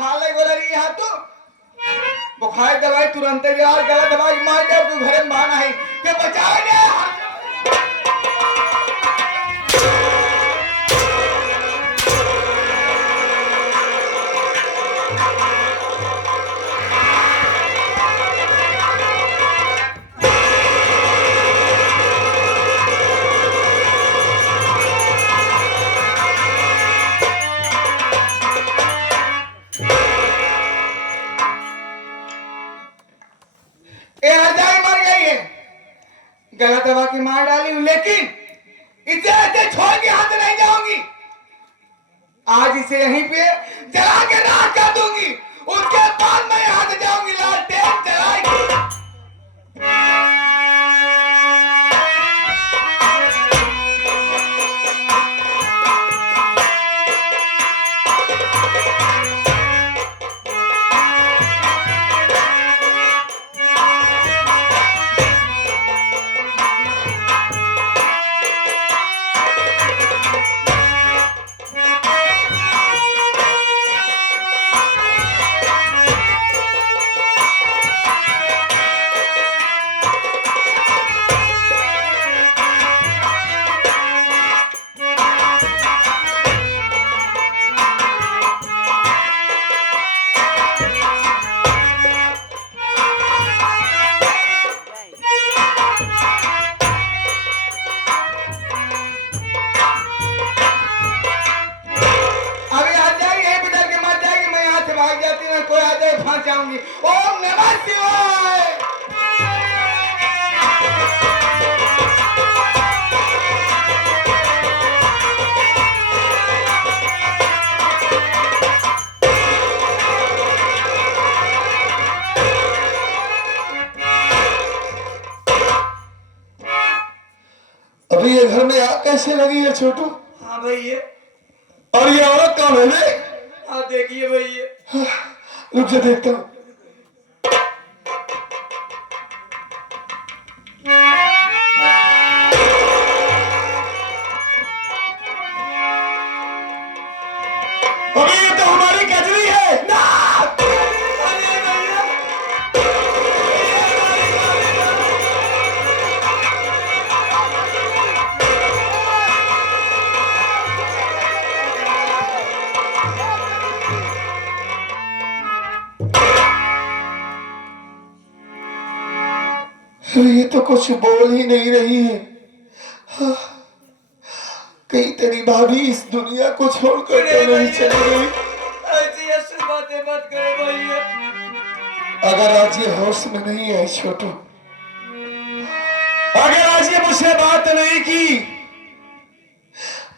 बुखार लग बोला रही यहाँ तो बुखार दवाई तुरंत यार गला दवाई मार दे तू घरे में बहाना है के बचा दे गलत दवा की मार डाली लेकिन इसे ऐसे छोड़ के हाथ नहीं जाऊंगी आज इसे यहीं पे जला के राख कर दूंगी उसके बाद मैं हाथ जाऊंगी लालटेन जलाएगी जाऊंगी ओम नमः शिवाय अभी ये घर में आग कैसे लगी है छोटू? हाँ भैया। और ये औरत कौन है रे? हाँ देखिए भैया। रुक जा देखता हूँ। अभी ये तो हमारी कजरी है ना। ये तो कुछ बोल ही नहीं रही है। हाँ, कहीं तेरी भाभी इस दुनिया को छोड़कर तो नहीं चली गई। ऐसी बातें मत करो भैया। अगर आज ये होश में नहीं है छोटू, अगर आज ये मुझसे बात नहीं की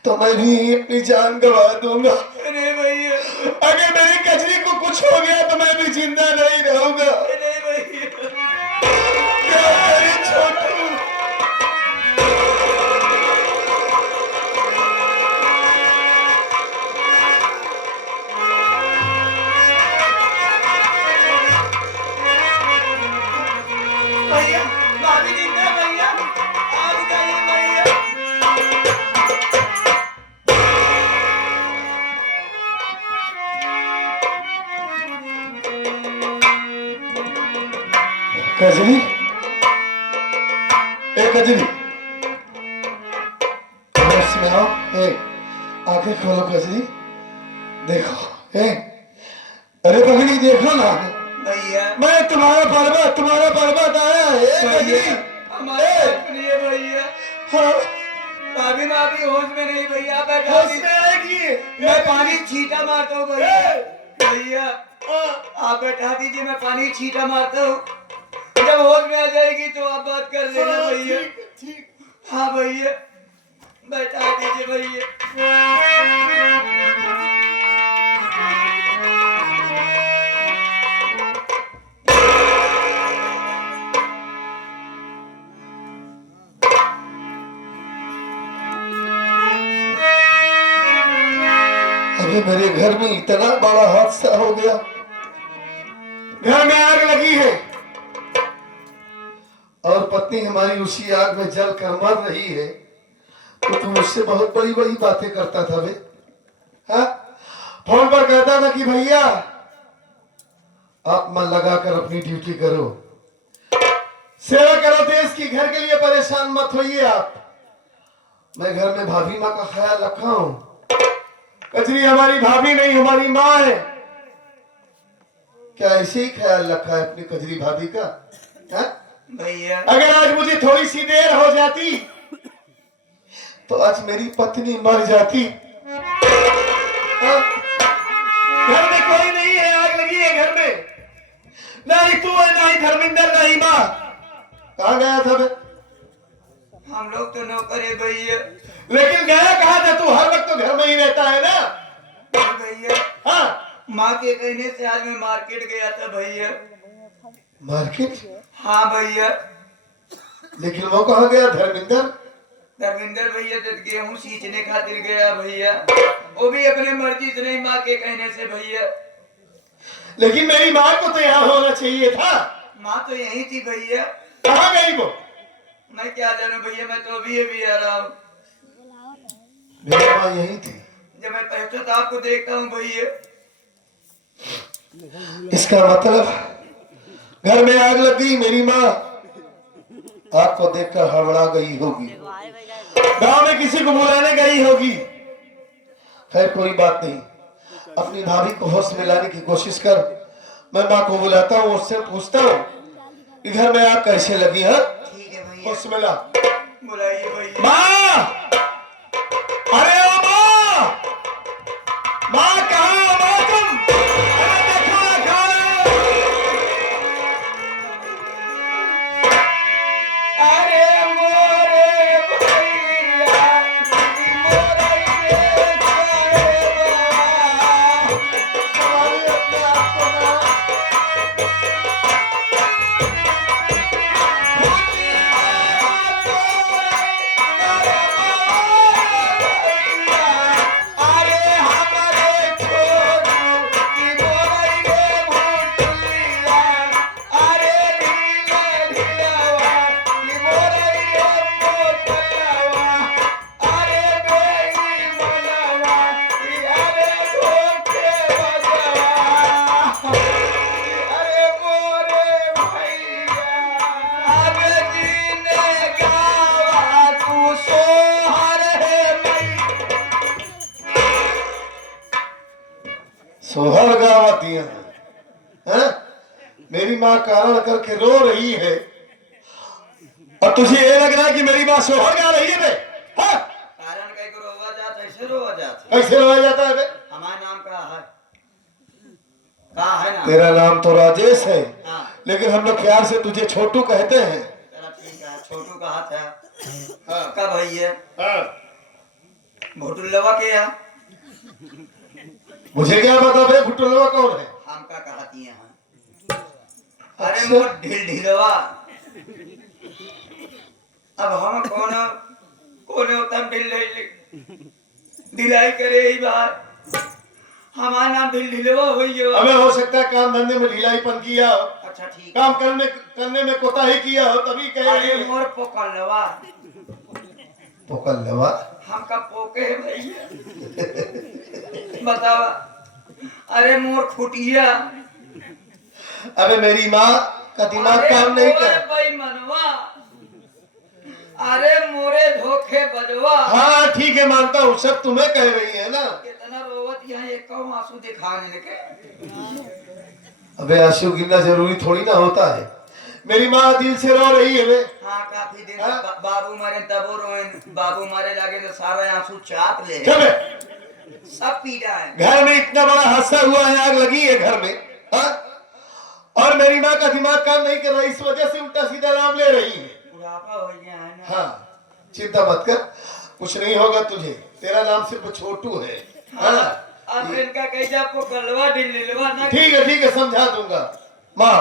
तो मैं भी अपनी जान गंवा दूंगा। अरे भैया, अगर मेरी कजरी को कुछ हो गया तो मैं भी जिंदा नहीं रहूंगा। अरे भैया, क्या करे छोटू? भैया, भाभी जिंदा भैया, आ जाइए भैया। कजरी, ए कजरी, होश में आओ। ए, आंखें खोलो कजरी, देखो। ए, अरे पगड़ी देखो ना भैया, मैं तुम्हारा पर्वत आया है। कजरी, हमारे प्रिय भैया। हाँ, भाभी भाभी होश में नहीं भैया, बैठा होश में आएगी। मैं पानी छींटा मारता हूँ भैया। भैया आप बैठा दीजिए, मैं पानी छींटा मारता हूँ। जब होश में आ जाएगी तो आप बात कर लेना भैया। ठीक। हाँ भैया, बैठा दीजिए भैया। अभी मेरे घर में इतना बड़ा हादसा हो गया, घर में आग लगी है और पत्नी हमारी उसी आग में जल कर मर रही है, तो तू मुझसे बहुत बड़ी बड़ी बातें करता था बे। हाँ, फोन पर कहता था कि भैया आप मन लगाकर अपनी ड्यूटी करो, सेवा करो देश की। घर के लिए परेशान मत होइए आप। मैं घर में भाभी माँ का ख्याल रखा हूँ। कजरी हमारी भाभी नहीं, हमारी माँ है। क्या ऐसे ही ख्याल रखा है अपनी कजरी भाभी का? है? भैया अगर आज मुझे थोड़ी सी देर हो जाती तो आज मेरी पत्नी मर जाती। हाँ? घर में कोई नहीं है, आग लगी है घर में। ना ही तू है, ना ही धर्मिंदर, ना ही माँ। कहाँ गया था बे? हम लोग तो नौकर है भैया। लेकिन गया कहाँ था तू? हर वक्त तो घर में ही रहता है ना। भैया हाँ, माँ के कहने से आज मैं मार्केट गया था भैया। मार्केट? हाँ भैया। लेकिन वो कहाँ गया धर्मिंदर? धर्मेंद्र भैया तो गेहूं सींचने खातिर गया भैया, वो भी अपने मर्जी से नहीं, माँ के कहने से भैया। लेकिन मेरी माँ को तो यहाँ होना चाहिए था। माँ तो यही थी भैया। कहाँ गई वो? मैं क्या जानू भैया, मैं तो अभी आ रहा हूँ। मेरी माँ यही थी। जब मैं पहले तो आपको देखता हूँ भैया। इसका मतलब घर में आग लग गई, मेरी माँ आपको देखकर हड़बड़ा गई होगी, गांव में किसी को बुलाने गई होगी। खैर कोई बात नहीं, अपनी भाभी को होश में लाने की कोशिश कर। मैं माँ को बुलाता हूँ, उससे पूछता हूँ कि घर में आग कैसे लगी है। ठीक है भैया। होश में ला। बुलाइए भैया। माँ! अरे ओ माँ! माँ कहाँ हो माँ तुम? अरे देखो ना कहाँ है? अरे मोरे भैया, मोरे ये साहेबा। हमारी अपने आप को ना अरे हमारे छोरू की मोरे ये भूतलिया। अरे ढीले ढिलावा की मोरे ये मोतलवा। अरे बेगी मनवा की अरे धोखे बजवा। अरे मोरे भैया, अरे जीने गावा तू सोहर है मई। सोहर गावती है? मेरी माँ कारण करके रो रही है और तुझे ये लग रहा है कि मेरी माँ सोहर गा रही है बे? हाँ? कारण कहीं को रोवा जाता, ऐसे रोवा जाता। कैसे रोया जाता है बे? हमारा नाम कहाँ है? कहाँ है नाम? तेरा नाम तो राजेश है, हाँ। लेकिन हम लोग प्यार से तुझे छोटू कहते हैं। चलो ठीक है, छोटू कहा था। हाँ। कब भैया? हाँ। भोटुल्लवा के यहाँ? मुझे क्या पता बे भुट्टुलवा कौन है? हम का कहती हैं। अरे अच्छा। मोर ढील ढीलवा। अब हम कौन होता ढिलाई करे ही बात। हमारा नाम ढील ढीलवा हुई हो। हमें हो सकता है काम धंधे में ढिलाईपन किया हो, अच्छा ठीक। काम करने में कोताही किया हो, तभी कह रही अरे है। मोर पोकलवा। पोकलवा? हम का पोके है भैया। बतावा। अरे मोर खुटिया। अबे मेरी माँ का दिमाग काम नहीं कर। भाई मनवा। अरे मोरे धोखे बजवा। हाँ ठीक है, मानता हूँ, सब तुम्हें कह रही है ना। कितना रोवत यहाँ एक कौन आंसू दिखाने लगे। अबे आंसू गिरना जरूरी थोड़ी ना होता है। मेरी माँ दिल से रो रही है बे। हाँ काफी दिन हाँ? बाबू मारे तबो रोए, बाबू मारे लागे तो सारा आंसू चाप ले। चल बे। सब पीड़ा है। घर में इतना बड़ा हादसा हुआ है, आग लगी है घर में। हाँ? और मेरी माँ का दिमाग काम नहीं कर रहा, इस वजह से उल्टा सीधा नाम ले रही है। बुढ़ापा हो गया है ना। हाँ चिंता मत कर, कुछ नहीं होगा तुझे। तेरा नाम सिर्फ छोटू है। हाँ? अब इनका कैसे आपको गलवा ढिलवा ना। ठीक है समझा दूंगा। माँ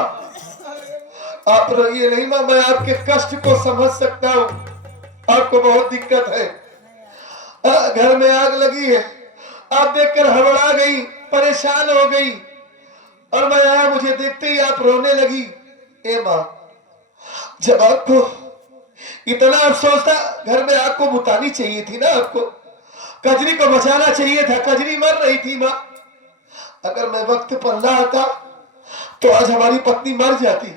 आप रोइए नहीं माँ, मैं आपके कष्ट को समझ सकता हूँ, आपको बहुत दिक्कत है। घर में आग लगी है, आप देखकर हड़बड़ा गई, परेशान हो गई, और मैं आया, मुझे देखते ही आप रोने लगी। ए माँ, जब आपको इतना अफसोस था, घर में आग को बुतानी चाहिए थी ना, आपको कजरी को बचाना चाहिए था। कजरी मर रही थी माँ, अगर मैं वक्त पर ना आता तो आज हमारी पत्नी मर जाती।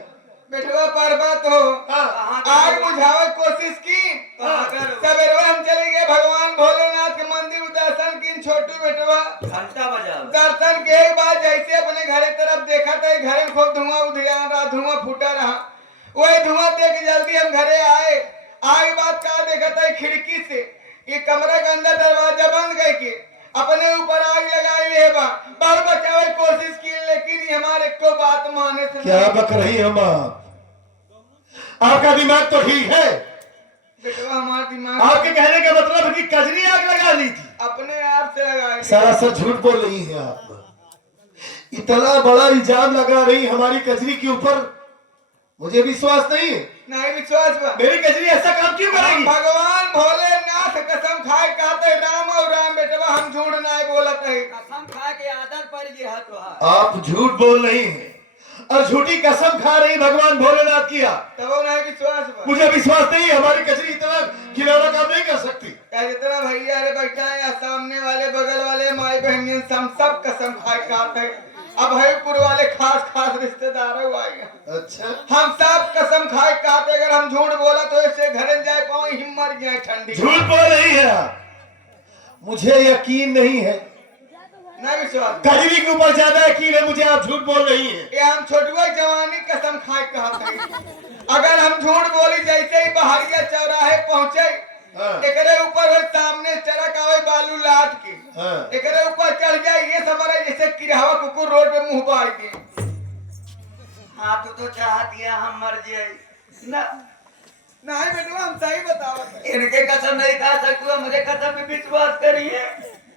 बेटवा पर्वत हो, हाँ। आग बुझावे कोशिश की, सवेरे हम चले गए भगवान भोलेनाथ के मंदिर में दर्शन की। छोटू बेटवा घंटा बजा दर्शन के बाद जैसे अपने घरे तरफ देखा था, घरे में खूब धुआं उधिया रहा, धुआं फूटा रहा। वही धुआं देख जल्दी हम घरे आए। आगे बात का देखा था खिड़की से, ये कमरे के अंदर दरवाजा बंद गए के अपने ऊपर आग लगाई ले बा। बहुत बचावे कोशिश की, लेकिन ये हमारे को बात माने से क्या बक रही हम आप? आपका दिमाग तो ठीक है। बेटवा हमारा दिमाग आपके कहने का मतलब है कि कजरी आग लगा ली थी। अपने आप से लगाई। सरासर झूठ बोल रही है आप। इतना बड़ा इल्जाम लगा रही हमारी कजरी के ऊपर, मुझे विश्वास नहीं है। नहीं विश्वास बा। मेरी कजरी ऐसा काम क्यों करेगी? भगवान भोलेनाथ कसम खाए कहते राम और राम बेटवा हम झूठ नहीं बोलत है। कसम खा के आदत पड़ गया तो आप झूठ बोल रही हैं और झूठी कसम खा रही भगवान भोलेनाथ की। तब वो नहीं विश्वास बा। मुझे विश्वास नहीं है हमारी कजरी इतना घिनौना काम नहीं कर सकती। क्या जितना भैया रे बैठा है, सामने वाले बगल वाले माई बहनियन सब कसम खाए कहते हैं। अब हरिपुर वाले खास खास रिश्तेदार आए। अच्छा, हम सब कसम खाए कहते अगर हम झूठ बोला तो ऐसे घर जाए पाओ हिम्मत जाए ठंडी। झूठ बोल रही है आप। मुझे यकीन नहीं है। नहीं विश्वास। कजरी के ऊपर ज्यादा यकीन है मुझे, आप झूठ बोल रही हैं। ये हम छोटुआ जवानी कसम खाए कहते हैं। अगर हम झूठ बोली जैसे ही बहरिया चौराहे पहुंचे, हाँ। एकरे ऊपर वो सामने चरक आवे बालू लाद के, हाँ। एकरे ऊपर चढ़ जाए ये समझ जैसे किरहवा कुकुर रोड पे मुंह बाई के। हाँ तो चाहती है हम मर जाए ना। नहीं बेटवा हम सही बतावत है। इनके कसम नहीं खा सकते, मुझे कसम पे विश्वास करिए।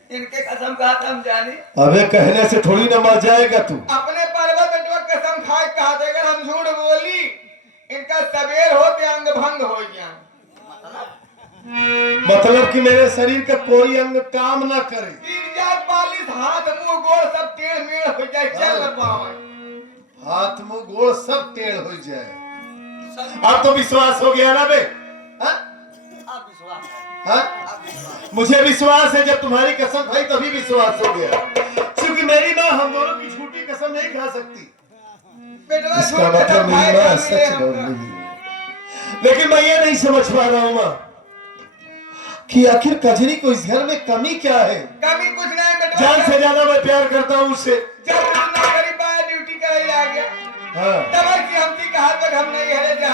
इनके कसम कहा था हम जाने। अबे कहने से थोड़ी ना मर जाएगा तू। अपने पर्वत बेटवा कसम खाए कहा था अगर हम झूठ बोली इनका सवेर होते अंग भंग हो जाए। मतलब कि मेरे शरीर का कोई अंग काम ना करे। 340 हाथ मुंह गोड़ सब टेढ़ मेढ़ हो जाए, चल न पावे। हाथ मुंह गोड़ सब टेढ़ हो जाए। अब तो विश्वास हो गया ना बे? हाँ? आप विश्वास है। हाँ? आप विश्वास। मुझे विश्वास है, जब तुम्हारी कसम खाई तभी विश्वास हो गया। क्योंकि मेरी माँ हम दोनों की झूठी कसम नहीं खा सकती। बेटवा इसका झूठ मतलब कसम खाए मेरी माँ कर लिए सच बोल हमका। रही है। लेकिन मैं ये नहीं समझ पा रहा हूँ माँ कि आखिर कजरी को इस घर में कमी क्या है। कभी कुछ नहीं बेटवा। जान से ज्यादा मैं प्यार करता हूँ उससे। जब तू नौकरी पाया ड्यूटी करे आ गया हाँ। तब की हमती कहा तक हम नहीं हरे जा।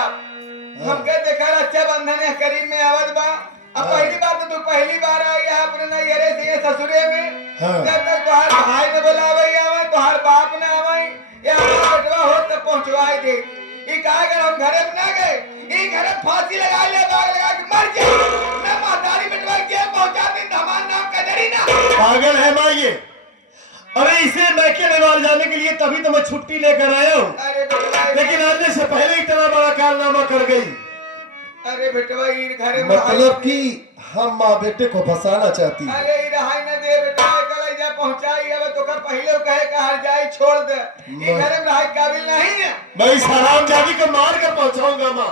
हमके देखा अच्छा बंधन है करीब में आवत बा। अब पहली बार तो तू पहली बार आई है अपने नहीं हरे से ससुरे में। हाँ। जब तक तुहार भाई ने बुलावे आवे, तुहार बाप ने आवे, या बेटवा हो तब पहुंचवाई दे। ई कहा अगर हम घरे में ना गए, ई घरे फांसी लगा ले, बाग लगा के मर जाए ना। मातारी बेटवा जेल पहुंचा दी, हमारा नाम कजरी ना। पागल है माँ ये। अरे इसे मैके में मार जाने के लिए तभी तो मैं छुट्टी लेकर आया हूँ। अरे बेटवा, लेकिन आने से पहले इतना बड़ा कारनामा कर गई। अरे बेटवा ई घरे में मतलब कि हम माँ बेटे को फंसाना चाहती है। अरे ई रहाई न दे बेटा, कल जा पहुंचाई अब तो कर पहले कहे कि हर जाई छोड़ दे। ई घरे में रहाई काबिल नहीं है। मैं इस हरामजादी को मार कर पहुंचाऊंगा माँ।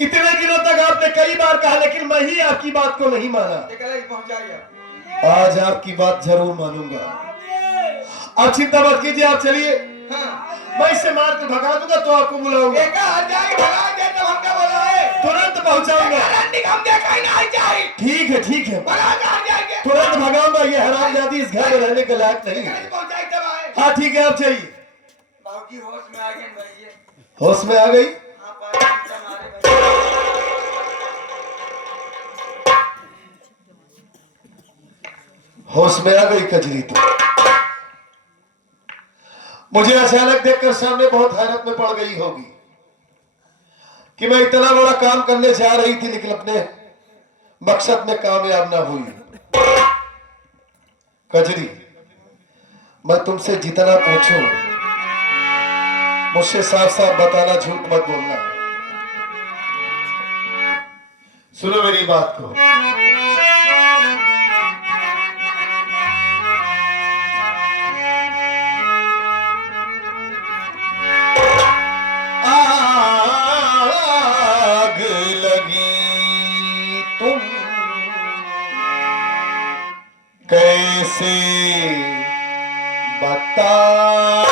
इतने दिनों तक आपने कई बार कहा, लेकिन मैं ही आपकी बात को नहीं माना। कल पहुंचाई अब। आज आपकी बात जरूर मानूंगा। आप चिंता मत कीजिए, आप चलिए। हाँ। मैं इसे मार कर भगा दूंगा तो आपको बुलाऊंगा। एक हर जाई भगा दे तब हमका बुलाए। तुरंत पहुंचाऊंगा। रंडी हम देखा ही नहीं जाई। ठीक है ठीक है, भगा कर जाएंगे। तुरंत भगाऊंगा। ये हरामजादी इस घर में रहने के लायक नहीं है। कल पहुंचाई तब आए। हाँ ठीक है, आप चलिए। बाबूजी होश में आ गए भैया। होश में आ गई। हाँ पानी हमारे भैया। होश में आ गई कजरी तो। मुझे अचानक देखकर सामने बहुत हैरत में पड़ गई होगी कि मैं इतना बड़ा काम करने जा रही थी, लेकिन अपने मकसद में कामयाब ना हुई। कजरी, मैं तुमसे जितना पूछूं मुझसे साफ साफ बताना, झूठ मत बोलना। सुनो मेरी बात को। आग लगी तुम कैसे बताऊं।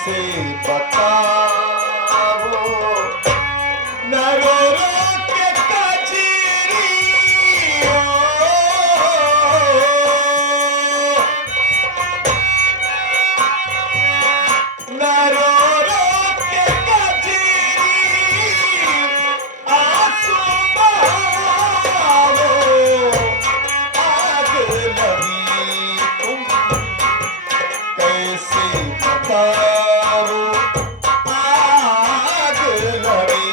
कैसे बताओ न रो रो के कजरी न रो रो के कजरी आंसू बहाओ आग लगी तुम कैसे बताओ आग लगी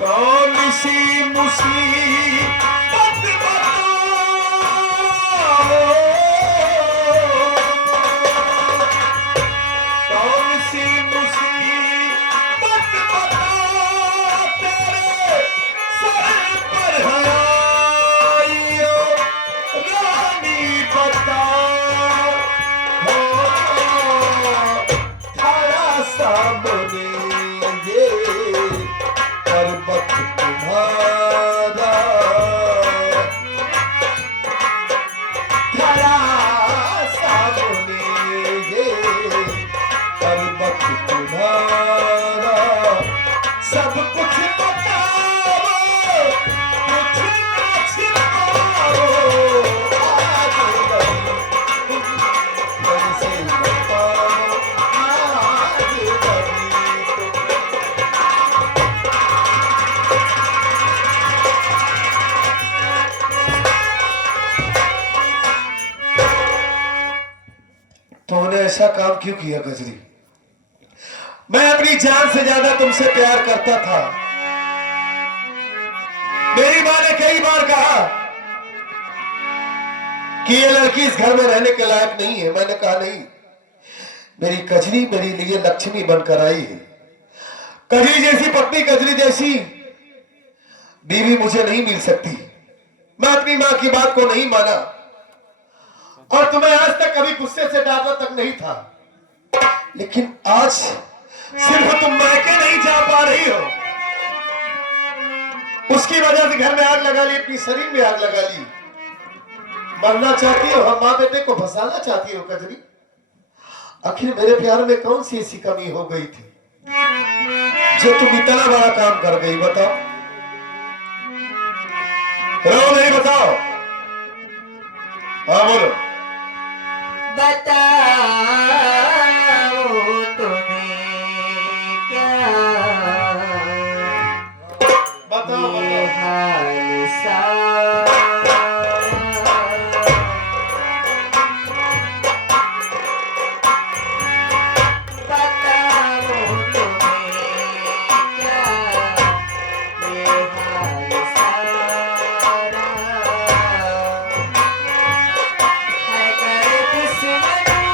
कौन सी मुसीबत बताओ कौन सी मुसीबत बताओ तेरे सर पर है आई ओ रानी बताओ हो खड़ा सामने ये पर्वत तुम्हारा खड़ा सामने ये पर्वत तुम्हारा सब कुछ बताओ कुछ न छिपाओ आग लगी कैसे बताओ आग लगी तूने ऐसा काम क्यों किया गजरी? मैं अपनी जान से ज्यादा तुमसे प्यार करता था। मेरी मां ने कई बार कहा कि ये लड़की इस घर में रहने के लायक नहीं है। मैंने कहा नहीं, मेरी कजरी मेरे लिए लक्ष्मी बनकर आई है। कजरी जैसी पत्नी, कजरी जैसी बीवी मुझे नहीं मिल सकती। मैं अपनी मां की बात को नहीं माना और तुम्हें आज तक कभी गुस्से से डांटा तक नहीं था, लेकिन आज सिर्फ तुम मायके नहीं जा पा रही हो, उसकी वजह से घर में आग लगा ली, अपनी शरीर में आग लगा ली। मरना चाहती हो, हम मां बेटे को फंसाना चाहती हो कजरी? आखिर मेरे प्यार में कौन सी ऐसी कमी हो गई थी जो तुम इतना बड़ा काम कर गई? बताओ, रो नहीं, बताओ। हाँ बोलो। बताओ तुम्हें क्या बताओ ये हाल सारा बताओ तुम्हें क्या ये हाल सारा है कर दुश्मनों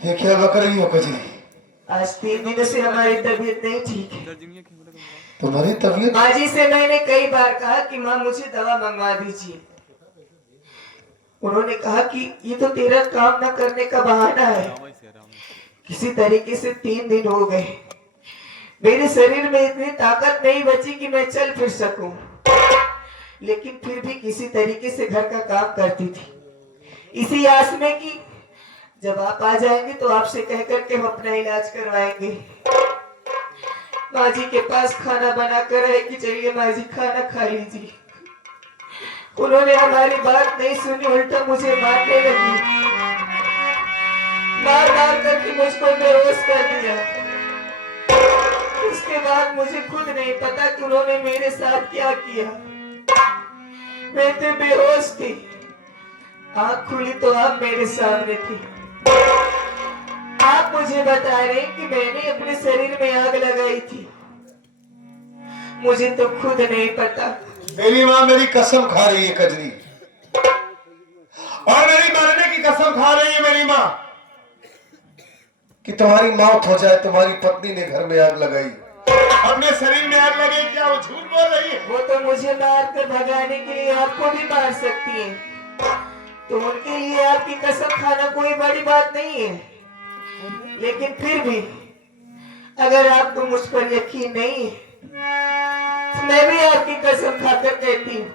ये क्या बक रही हो कजरी? आज 3 दिनों से हमारी तबीयत नहीं ठीक है। तुम्हारी तबीयत? माँ जी से मैंने कई बार कहा कि माँ मुझे दवा मंगवा दीजिए। उन्होंने कहा कि ये तो तेरा काम न करने का बहाना है। किसी तरीके से 3 दिन हो गए, मेरे शरीर में इतनी ताकत नहीं बची कि मैं चल फिर सकूं, लेकिन फिर भी किसी तरीके से घर का काम करती थी, इसी आस में कि जब आप आ जाएंगे तो आपसे कह करके हम अपना इलाज करवाएंगे। माँ जी के पास खाना बना कर है कि चलिए माँ जी खाना खा लीजिए। उन्होंने हमारी बात नहीं सुनी, उल्टा मुझे मारने लगी, मार मार करके मुझको बेहोश कर दिया। उसके बाद मुझे खुद नहीं पता कि उन्होंने मेरे साथ क्या किया। मैं तो बेहोश थी, आँख खुली तो आप मेरे सामने थी। आप मुझे बता रहे कि मैंने अपने शरीर में आग लगाई थी, मुझे तो खुद नहीं पता। मेरी माँ मेरी कसम खा रही है कजरी, और मेरी मरने की कसम खा रही है मेरी माँ कि तुम्हारी मौत हो जाए। तुम्हारी पत्नी ने घर में आग लगाई, अपने शरीर में आग लगाई, क्या वो झूठ बोल रही है? वो तो मुझे मार कर भगाने के लिए आपको भी मार सकती है, तो उनके लिए आपकी कसम खाना कोई बड़ी बात नहीं है। लेकिन फिर भी अगर आपको मुझ पर यकीन नहीं है तो मैं भी आपकी कसम खाकर कहती हूँ,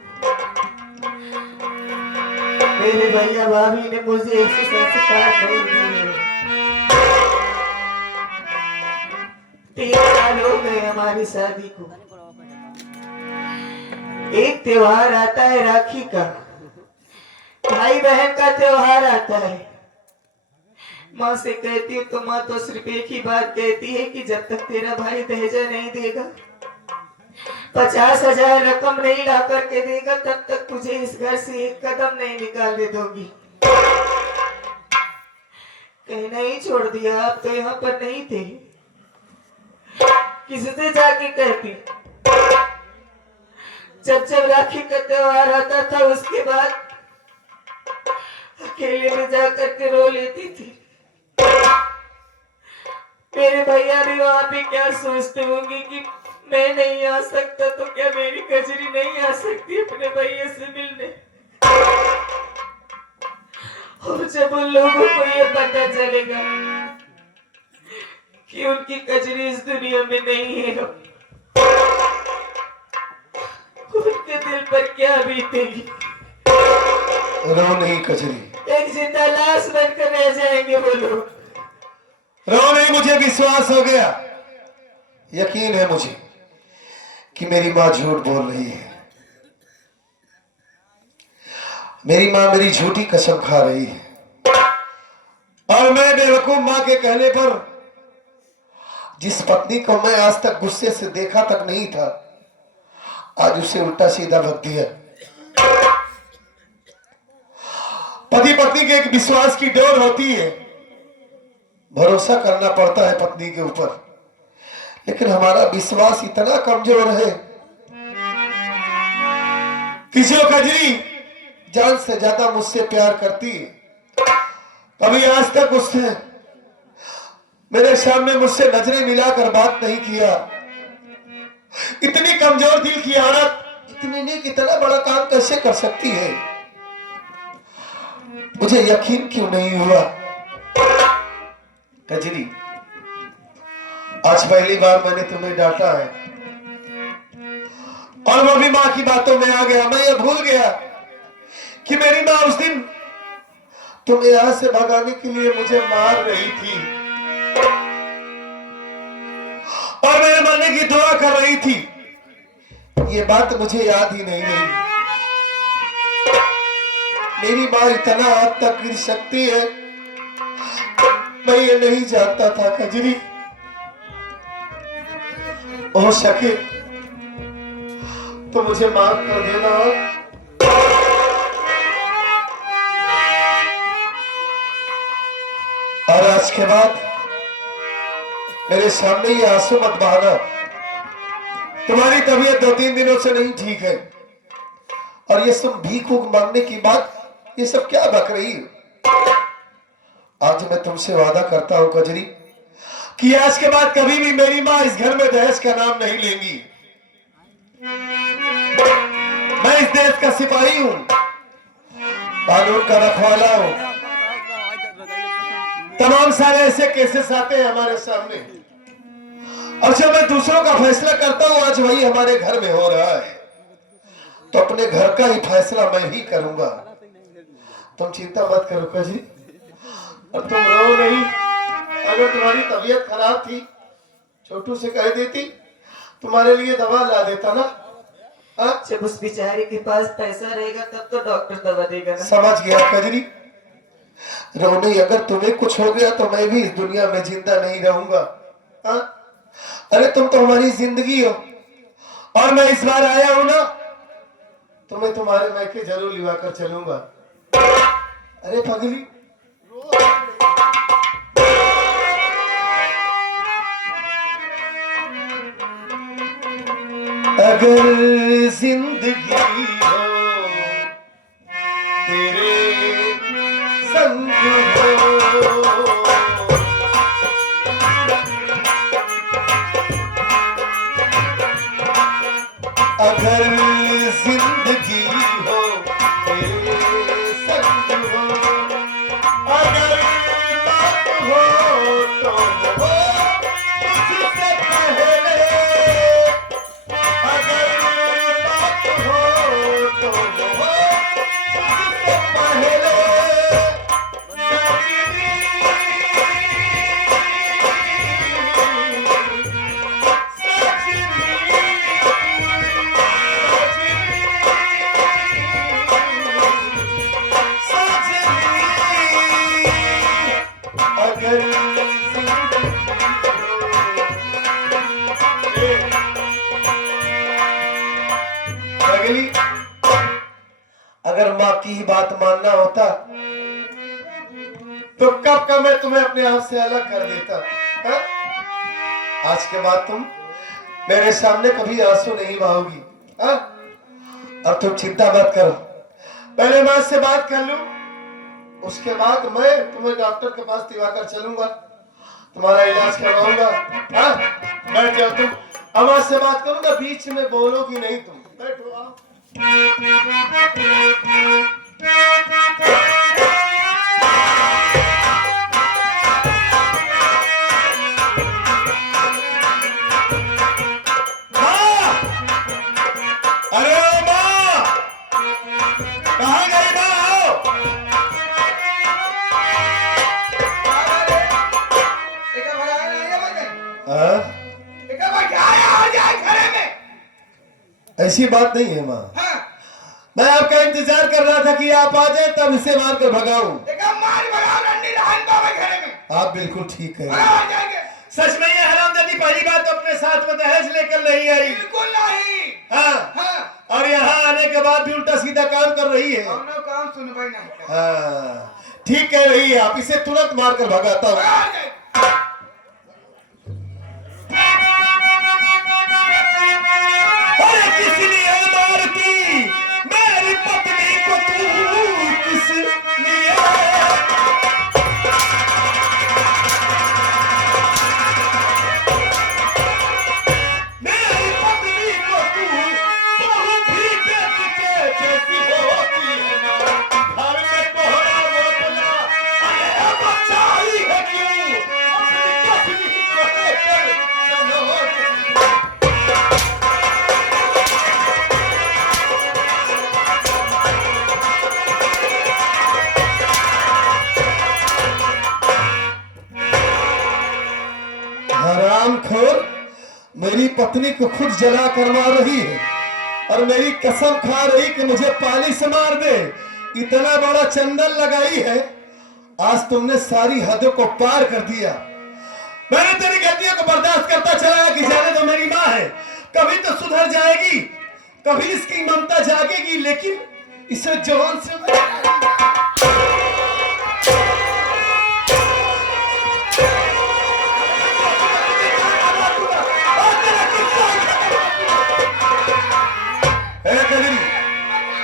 मेरे भैया भाभी ने मुझे ऐसे संस्कार नहीं दिए। 3 साल हो गए हमारी शादी को। एक त्योहार आता है राखी का, भाई बहन का त्योहार आता है। माँ से कहती हूँ तो माँ तो सिर्फ एक ही बात कहती है कि जब तक तेरा भाई दहेजा नहीं देगा, 50,000 रकम नहीं ला करके देगा, तब तक तुझे इस घर से एक कदम नहीं निकालने दोगी। कहना ही छोड़ दिया, आप तो यहाँ पर नहीं थे। किससे जाके कहती, जब जब राखी का त्योहार आता था उसके बाद अकेले में जाकर के रो लेती थी। मेरे भैया भी वहां पे क्या सोचते होंगे कि मैं नहीं आ सकता तो क्या मेरी कजरी नहीं आ सकती अपने भैया से मिलने। और जब उन लोगों को ये पता चलेगा कि उनकी कजरी इस दुनिया में नहीं है, उनके दिल पर क्या बीतेगी। रो नहीं कजरी, एक जिंदा लाश बनकर रह जाएंगे वो लोग। रो नहीं, मुझे विश्वास हो गया, यकीन है मुझे कि मेरी माँ झूठ बोल रही है। मेरी माँ मेरी झूठी कसम खा रही है, और मैं बेवकूफ माँ के कहने पर जिस पत्नी को मैं आज तक गुस्से से देखा तक नहीं था, आज उसे उल्टा सीधा भग दिया। पति पत्नी के एक विश्वास की डोर होती है, भरोसा करना पड़ता है पत्नी के ऊपर, लेकिन हमारा विश्वास इतना कमजोर है कि जो कजरी जान से ज्यादा मुझसे प्यार करती है, कभी आज तक उसने मेरे सामने मुझसे नजरें मिलाकर बात नहीं किया। इतनी कमजोर दिल की औरत इतनी नेक इतना बड़ा काम कैसे कर सकती है? मुझे यकीन क्यों नहीं हुआ? कजरी, आज पहली बार मैंने तुम्हें डांटा है, और वो भी माँ की बातों में आ गया। मैं ये भूल गया कि मेरी माँ उस दिन तुम्हें यहाँ से भगाने के लिए मुझे मार रही थी और मेरे मरने की दुआ कर रही थी। ये बात मुझे याद ही नहीं रही। मेरी माँ इतना हद तक गिर सकती है, मैं ये नहीं जानता था कजरी। हो सके तो मुझे माफ कर देना। और आज के बाद मेरे सामने ये आंसू मत बहाना। तुम्हारी तबीयत 2-3 दिनों से नहीं ठीक है, और ये सब भीख मांगने की बात, ये सब क्या बक रही है? आज मैं तुमसे वादा करता हूं कजरी, कि आज के बाद कभी भी मेरी माँ इस घर में दहेज का नाम नहीं लेंगी। मैं इस देश का सिपाही हूं, कानून का रखवाला हूं। तमाम सारे ऐसे केसेस आते हैं हमारे सामने, और जब मैं दूसरों का फैसला करता हूं, आज वही हमारे घर में हो रहा है, तो अपने घर का ही फैसला मैं ही करूंगा। तुम चिंता मत करो काजी, और तुम रो नहीं। अगर तुम्हारी तबीयत खराब थी, छोटू से कह देती, तुम्हारे लिए दवा ला देता ना। जब उस बेचारे के पास पैसा रहेगा तब तो डॉक्टर दवा देगा ना। समझ गया कजरी, रो नहीं। अगर तुम्हें कुछ हो गया तो मैं भी इस दुनिया में जिंदा नहीं रहूंगा। अरे तुम तो हमारी जिंदगी हो, और मैं इस बार आया हूं ना, तुम्हें तुम्हारे मैके जरूर लिवा कर चलूंगा। अरे पगली, अगर जिंदगी हो तेरे संग हो, अगर जिंदगी हो तेरे संग हो, अगर बात हो तो हो मुझसे पहले, अगर बात हो तो हो मुझसे पहले। अगर अगली, अगर माँ की ही बात मानना होता तो कब का मैं तुम्हें अपने आप से अलग कर देता। हा? आज के बाद तुम मेरे सामने कभी आंसू नहीं बहाओगी। हा? और तुम चिंता मत करो, पहले माँ से बात कर लूं, उसके बाद मैं तुम्हें डॉक्टर के पास दिवाकर चलूंगा, तुम्हारा इलाज करवाऊंगा। बैठ जाओ तुम, आवाज से बात करूंगा, बीच में बोलोगी नहीं तुम। बैठो आओ। अरे माँ, कहाँ गई माँ? ऐसी बात नहीं है माँ, मैं आपका इंतजार कर रहा था कि आप आ जाए, तब इसे मार कर भगाऊं। आप बिल्कुल ठीक है। सच में ये हरामजादी पहली बात तो अपने साथ में दहेज लेकर नहीं आई। बिल्कुल नहीं। हाँ, और यहाँ आने के बाद भी उल्टा सीधा काम कर रही है। काम सुन भाई नहीं। हाँ, ठीक कह रही है आप, इसे तुरंत मार कर भगाता हूँ। अरे किसने मारती मेरी पत्नी को, तू किस लिए? मेरी पत्नी को तू बहू भी बेच के जैसी होती है ना, घर में कोहरा बोतला, अरे बचाई है क्यों? अपनी पत्नी को लेकर चलो। हरामखोर मेरी पत्नी को खुद जला कर मार रही है, और मेरी कसम खा रही कि मुझे पानी से मार दे। इतना बड़ा चंदन लगाई है, आज तुमने सारी हदों को पार कर दिया। मैंने तेरी गलतियों को बर्दाश्त करता चला कि जाने तो मेरी माँ है, कभी तो सुधर जाएगी, कभी इसकी ममता जागेगी, लेकिन इसे जवान से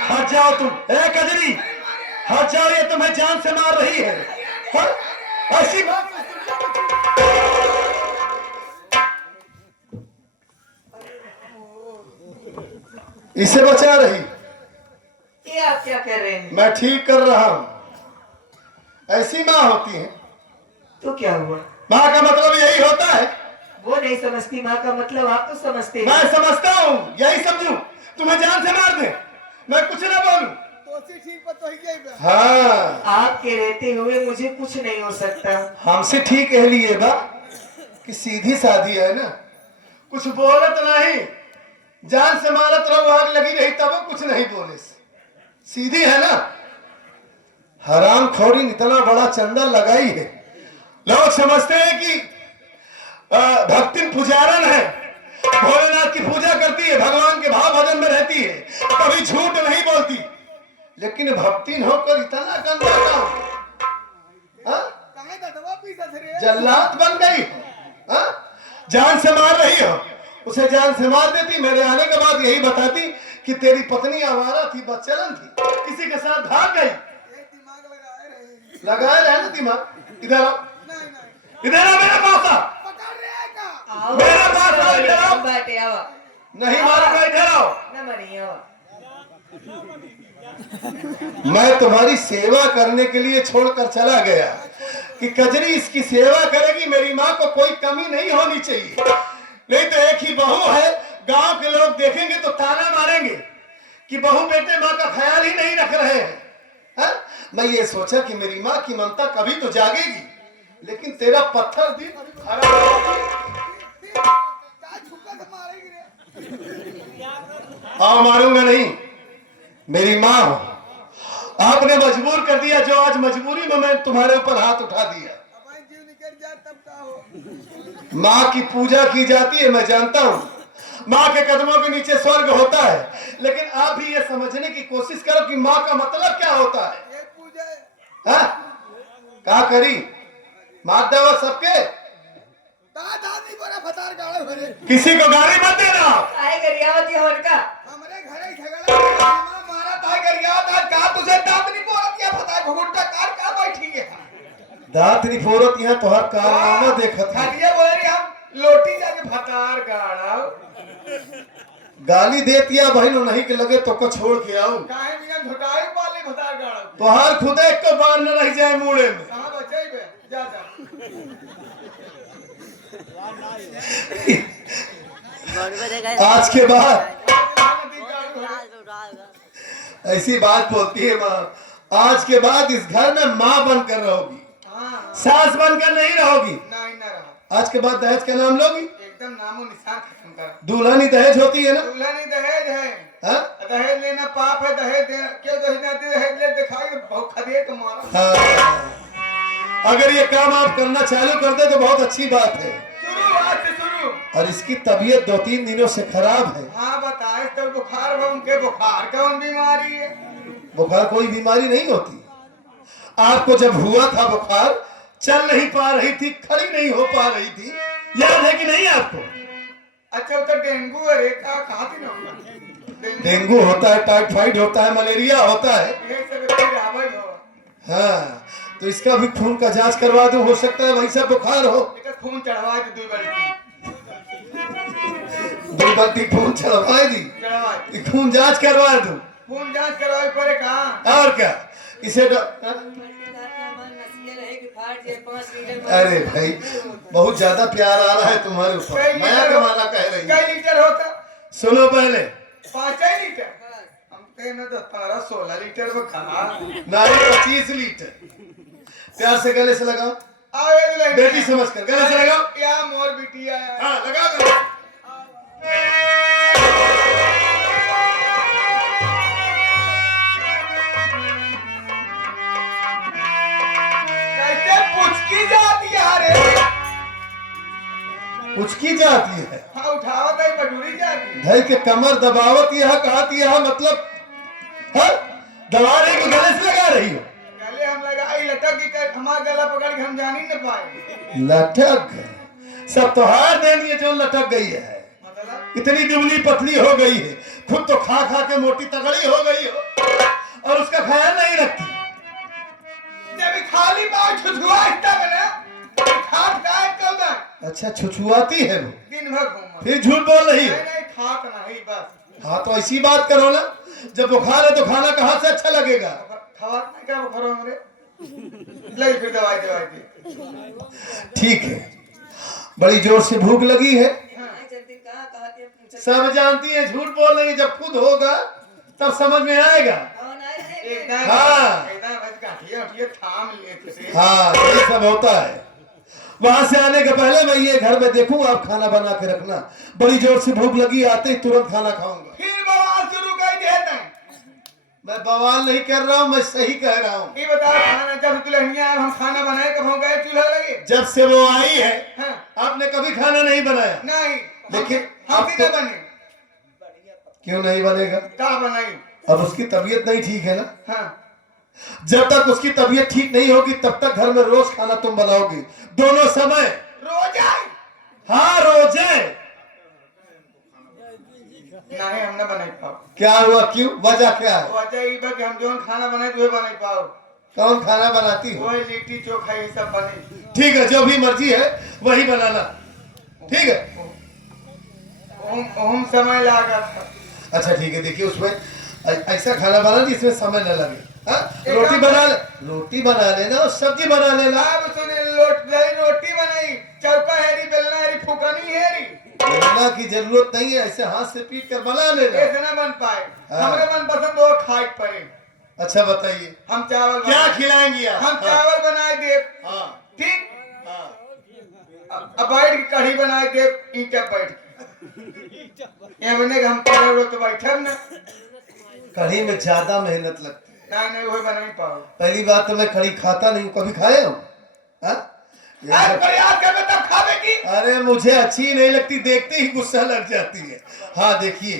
हट जाओ तुम। कजरी, हट जाओ, ये तुम्हें जान से मार रही है। ऐसी बात इसे बचा रही। ये आप क्या कर रहे हैं? मैं ठीक कर रहा हूं। ऐसी माँ होती है। तो क्या हुआ? माँ का मतलब यही होता है। वो नहीं समझती माँ का मतलब, आप तो समझते हैं। मैं समझता हूँ, यही समझू तुम्हें जान से मार दे, मैं कुछ ना बोलूं। हाँ, आपके रहते हुए मुझे कुछ नहीं हो सकता। हमसे ठीक कह लिए बा कि सीधी सादी है ना, कुछ बोलत नहीं, जान से मारत रहो, आग लगी रही तब कुछ नहीं बोले, सीधी है ना। हराम खोरी इतना बड़ा चंदा लगाई है, लोग समझते हैं कि भक्ति पुजारन है, भोलेनाथ की पूजा करती है, भगवान के भाव भजन में रहती है, कभी झूठ नहीं बोलती, लेकिन भक्ति होकर इतना गंदा काम, जल्लाद बन गई हो, जान से मार रही हो। उसे जान से मार देती, मेरे आने के बाद यही बताती कि तेरी पत्नी आवारा थी, बच्चलन थी, किसी के साथ भाग गई। लगाए रहे ना दिमाग। इधर आओ, इधर आओ मेरे पास आओ, मेरे पास आओ, इधर आओ। नहीं मारूंगा, इधर आओ। मैं तुम्हारी सेवा करने के लिए छोड़कर चला गया कि कजरी इसकी सेवा करेगी, मेरी माँ को कोई कमी नहीं होनी चाहिए, नहीं तो एक ही बहू है, गांव के लोग देखेंगे तो ताना मारेंगे कि बहू बेटे माँ का ख्याल ही नहीं रख रहे हैं। हा? मैं ये सोचा कि मेरी माँ की ममता कभी तो जागेगी, लेकिन तेरा पत्थर दिल मारूंगा नहीं, मेरी माँ हो, आपने मजबूर कर दिया, जो आज मजबूरी में मैं तुम्हारे ऊपर हाथ उठा दिया। माँ की पूजा की जाती है, मैं जानता हूँ, माँ के कदमों के नीचे स्वर्ग होता है, लेकिन आप भी ये समझने की कोशिश करो कि माँ का मतलब क्या होता है। क्या करी मार दे वो सबके, किसी को गाली मत देना। दांत नहीं फोरत यहाँ तो हर कारनामा देखा था। लोटी जाके भतार गाड़ा गाली देतिया बहन नहीं के लगे तो को छोड़ के आऊं, काहे बिना झुटाई पाले भतार गाड़ा तो हर खुद एक को बार न रह जाए मुड़े में। कहां बचाई बे जा जा। आज के बाद ऐसी बात बोलती है माँ, आज के बाद इस घर में माँ बनकर रहोगी, सास बनकर नहीं रहोगी। नहीं ना रहा। आज के बाद दहेज का नाम लोगी, एकदम नामो निशान खत्म कर। दुल्हन ही दहेज होती है ना। दुल्हन ही दहेज है। हाँ? दहेज लेना पाप है, दहेज देना क्यों, दहेज ले दिखाई बहुत खदे तुम्हारा। हाँ। अगर ये काम आप करना चालू कर दे तो बहुत अच्छी बात है। शुरू आज से शुरू। और इसकी तबीयत 2-3 दिनों से खराब है। हाँ बताए तो बुखार है उनके, बुखार कौन बीमारी है? बुखार कोई बीमारी नहीं होती, आपको जब हुआ था बुखार, चल नहीं पा रही थी, खड़ी नहीं हो पा रही थी, याद है कि नहीं आपको? अच्छा तो डेंगू है, रेखा कहाँ थी ना? डेंगू होता है, टाइफाइड होता है, मलेरिया होता है। ये सब कोई आवाज हो। हाँ, तो इसका भी खून का जांच करवा दो, हो सकता है वैसा बुखार हो। इसका खून चढ़वा दे 2 बाल्टी। 2 बाल्टी खून चढ़वा दी, चढ़वा दे। खून जांच करवा दो। खून जांच करवाए पड़े कहाँ? और क्या इसे अरे भाई बहुत ज्यादा प्यार आ रहा है तुम्हारे ऊपर, माया का माला कह रही है। कई लीटर होता? सुनो पहले, 5 लीटर। हम कहना तो 16 लीटर में कहा। नहीं 25 लीटर। प्यार से गले से लगाओ, आवे बेटी समझकर गले से लगाओ। या मोर बिटिया। हाँ लगा दो। कैसे पुचकी जाती है रे? पुचकी जाती है, हाँ उठावत है बटूरी जाती है। धै के कमर दबावत यह कहती है, मतलब हाँ दबाने की गले से लगा रही हो। गले हम लगाई लटक की कर, हमारा गला पकड़ के हम जान ही न पाए। लटक गई, सब तो हार दे दिए जो लटक गई है। मतलब इतनी दुबली पतली हो गई है, खुद तो खा खा के मोटी तगड़ी हो गई हो, और उसका ख्याल नहीं रखती। जब खाली पाँव छुछुआ इतना बना, खाट का कब ना? अच्छा छुछुआती है वो, दिन भर घूमा। फिर झूठ बोल रही है। नहीं खाट नहीं बस। हाँ तो ऐसी बात करो ना, जब बुखार है तो खाना कहाँ से अच्छा लगेगा। खबर नहीं क्या बुखार हो मेरे, लगी फिर दवाई दवाई दी। ठीक है, बड़ी जोर से भूख लगी है, सब जानती है, झूठ बोल रही है, जब खुद होगा तब समझ में आएगा। एकदम हाँ। एकदम बस गाठिया उठिए थाम लिए तुझे। हाँ ये सब होता है। वहां से आने के पहले मैं ये घर में देखूं, आप खाना बना के रखना, बड़ी जोर से भूख लगी, आते ही तुरंत खाना खाऊंगा। फिर बवाल शुरू कर देते हैं। मैं बवाल नहीं कर रहा हूँ, मैं सही कह रहा हूँ। ये बताओ खाना जब दुल्हनिया हम खाना बनाए कब हम गए चूल्हा लगे? जब से वो आई है हाँ। आपने कभी खाना नहीं बनाया। नहीं लेकिन हम अब भी तो- ना बने। क्यों नहीं बनेगा? क्या बनाई? अब उसकी तबीयत नहीं ठीक है ना, हाँ जब तक उसकी तबीयत ठीक नहीं होगी तब तक घर में रोज खाना तुम बनाओगी, दोनों समय। रोज आए? हाँ रोज है। नहीं हम ना बनाई पाओ। क्या हुआ, क्यों, वजह क्या है? वजह ये बा कि हम जो खाना बनाए तो बनाई पाओ। कौन खाना बनाती हो? वही लिट्टी चोखा ये सब बने। ठीक है, जो भी मर्जी है वही बनाना, ठीक है। हम समय लगा था। अच्छा ठीक है, देखिए उसमें ऐसा खाना बनाना जिसमें समय न लगे। हाँ? रोटी बना लेना और सब्जी बना लेना। अब सुने रोटी बनाई, चौका हेरी बेलना हेरी फुकनी हेरी। बेलना की जरूरत नहीं है, ऐसे हाथ से पीट कर बना लेना। ऐसे ना बन पाए। हाँ। हमारे मन पसंद हो खाए पड़े। अच्छा बताइए, हम चावल क्या बनाए। खिलाएंगी आप? हम हाँ। चावल बनाए दे। हाँ। ठीक। हाँ। अब बैठ के कढ़ी बनाए दे, ईंटा बैठ के। ये बने कि हम पड़े तो बैठे ना। कढ़ी में ज्यादा मेहनत लगती है। नहीं वही बना नहीं पाओ। पहली बात तो मैं कढ़ी खाता नहीं हूँ, कभी खाए हो? हाँ? आज प्रयास कर तब खावे की। अरे मुझे अच्छी नहीं लगती, देखते ही गुस्सा लग जाती है। हाँ देखिए,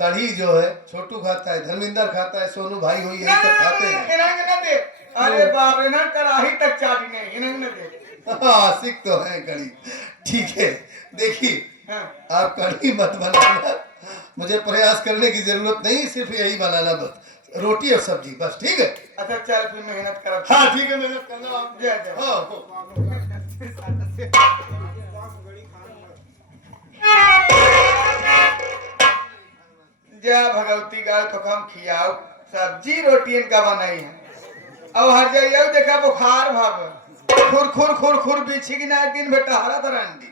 कढ़ी जो है छोटू खाता है, धर्मेंद्र खाता है, सोनू भाई हो, यही सब खाते हैं। इन्हें ना दे। अरे बाप रे ना कड़ाही तक चाटी नहीं, इन्हें ना दे। हाँ सिख तो है कढ़ी। ठीक है, देखिए हाँ। आप कढ़ी मत बनाना, मुझे प्रयास करने की जरूरत नहीं, सिर्फ यही बनाना बस, रोटी और सब्जी बस, ठीक है। अच्छा चल फिर मेहनत कर। हाँ ठीक है, मेहनत करना आप। जय जय। हाँ। जा भगवती गाय तो हम खियाओ, सब्जी रोटी इनका बनाई है। अब हर जाइए देखा बुखार भाव खुर खुर खुर खुर बिछी की ना दिन बेटा हरा तरंडी।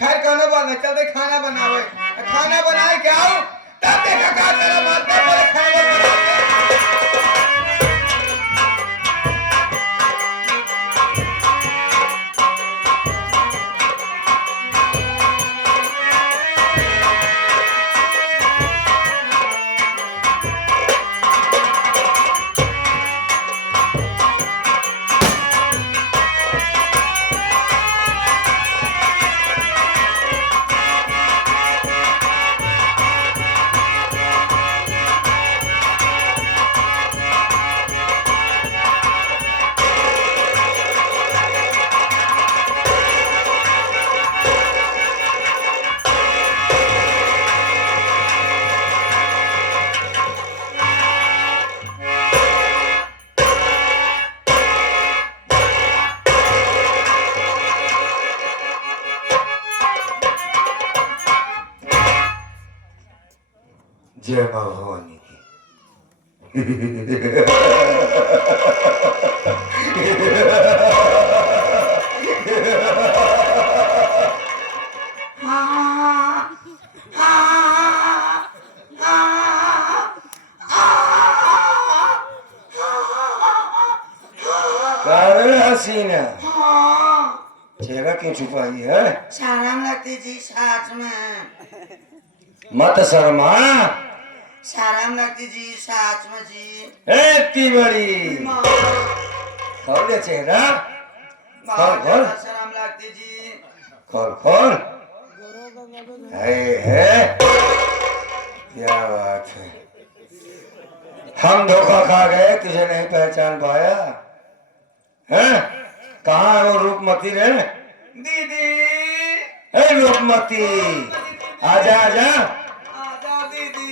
खैर कहने बात नहीं, चलते खाना बनावे। खाना बनाए क्या आओ तब देखा का तेरा माता पर खाना बनावे। जय मां भवानी की। हसीना चेहरा क्यों छुपाई है? शर्म लगती जी साथ में, मत शर्मा। शर्म लगती जी साथ में जी। इतनी बड़ी खोल दे चेहरा, बहुत खोल। ज्यादा शर्म लगती जी। खोल खोल। है क्या बात है, हम धोखा खा गए, तुझे नहीं पहचान पाया है? कहाँ है वो रूपमती रे? दीदी ए रूपमती, आजा आजा। आजा दीदी।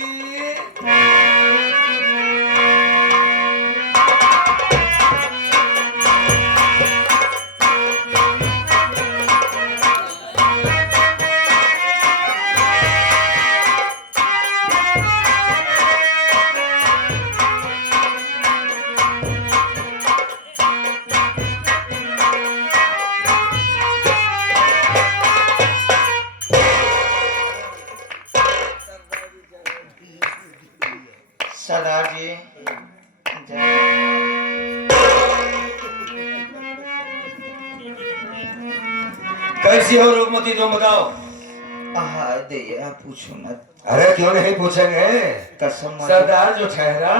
सरदार जी कैसी हो रूपमती तुम बताओ। हाय दैया पूछो मत। अरे क्यों नहीं पूछेंगे, कसम सरदार जो ठहरा।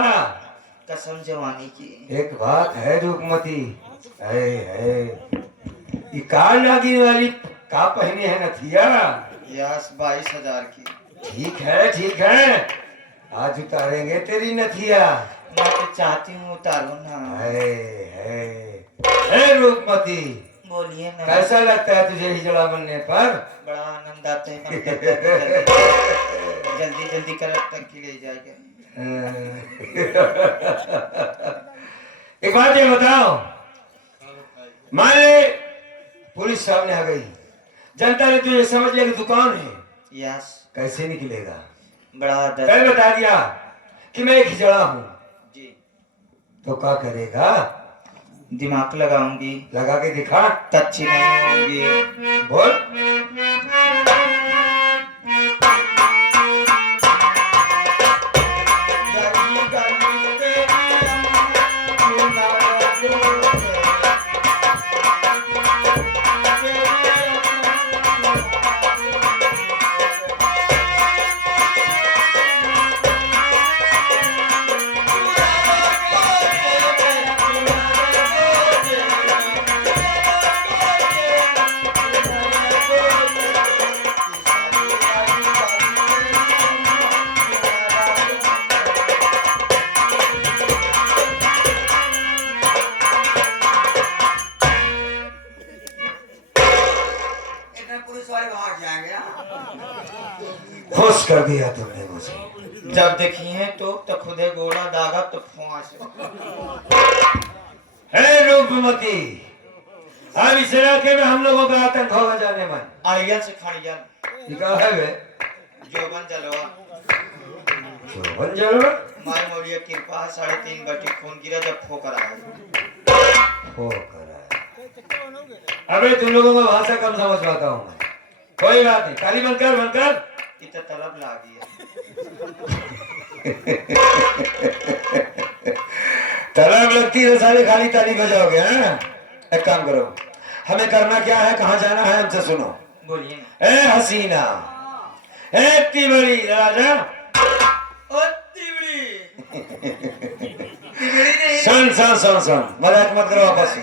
कसम जवानी की। एक बात है रूपमती, है ये कार लागी वाली का पहनी है नथिया। यस 22,000 की। ठीक है आज उतारेंगे तेरी नथिया। मैं तो चाहती हूँ उतारो ना। है रूपमती, बोलिए ना। कैसा लगता है तुझे हिजड़ा बनने पर? बड़ा आनंद आता है, मन करता है कि जल्दी जल्दी कर टंकी ले जाएगा। एक बात ये बताओ, मान ले पुलिस सामने आ गई, जनता ने तुझे समझ लिया कि दुकान है, यस कैसे निकलेगा? बड़ा दर्द। कल बता दिया कि मैं एक हिजड़ा हूँ, जी तो क्या करेगा? दिमाग लगाऊंगी। लगा के दिखा। कच्ची नहीं होंगी। बोल। पुलिस वाले भाग जाएंगे। खुश कर दिया तुमने मुझे। जब देखी है तो खुदे गोला दागा तो फुआस। है रूपमती, अब इस इलाके में हम लोगों का आतंक होगा जाने मन। आलियन से खड़ियन। ये क्या है वे? जोबन जलवा। जोबन जलवा? माई मौलिया कृपा 3.5 बटी खून गिरा जब ठोकर आए। अबे तुम लोगों को भाषा कम समझ पाता हूँ मैं। कोई बात नहीं, ताली बनकर इतना तलब लागी है। तलब लगती है साले खाली ताली बजाओगे। हाँ? एक काम करो, हमें करना क्या है, कहाँ जाना है हमसे सुनो। बोलिए ना। ए हसीना, ए तिबड़ी राजा, ओ तिबड़ी। तिबड़ी नहीं। सुन मजाक मत करो वापस।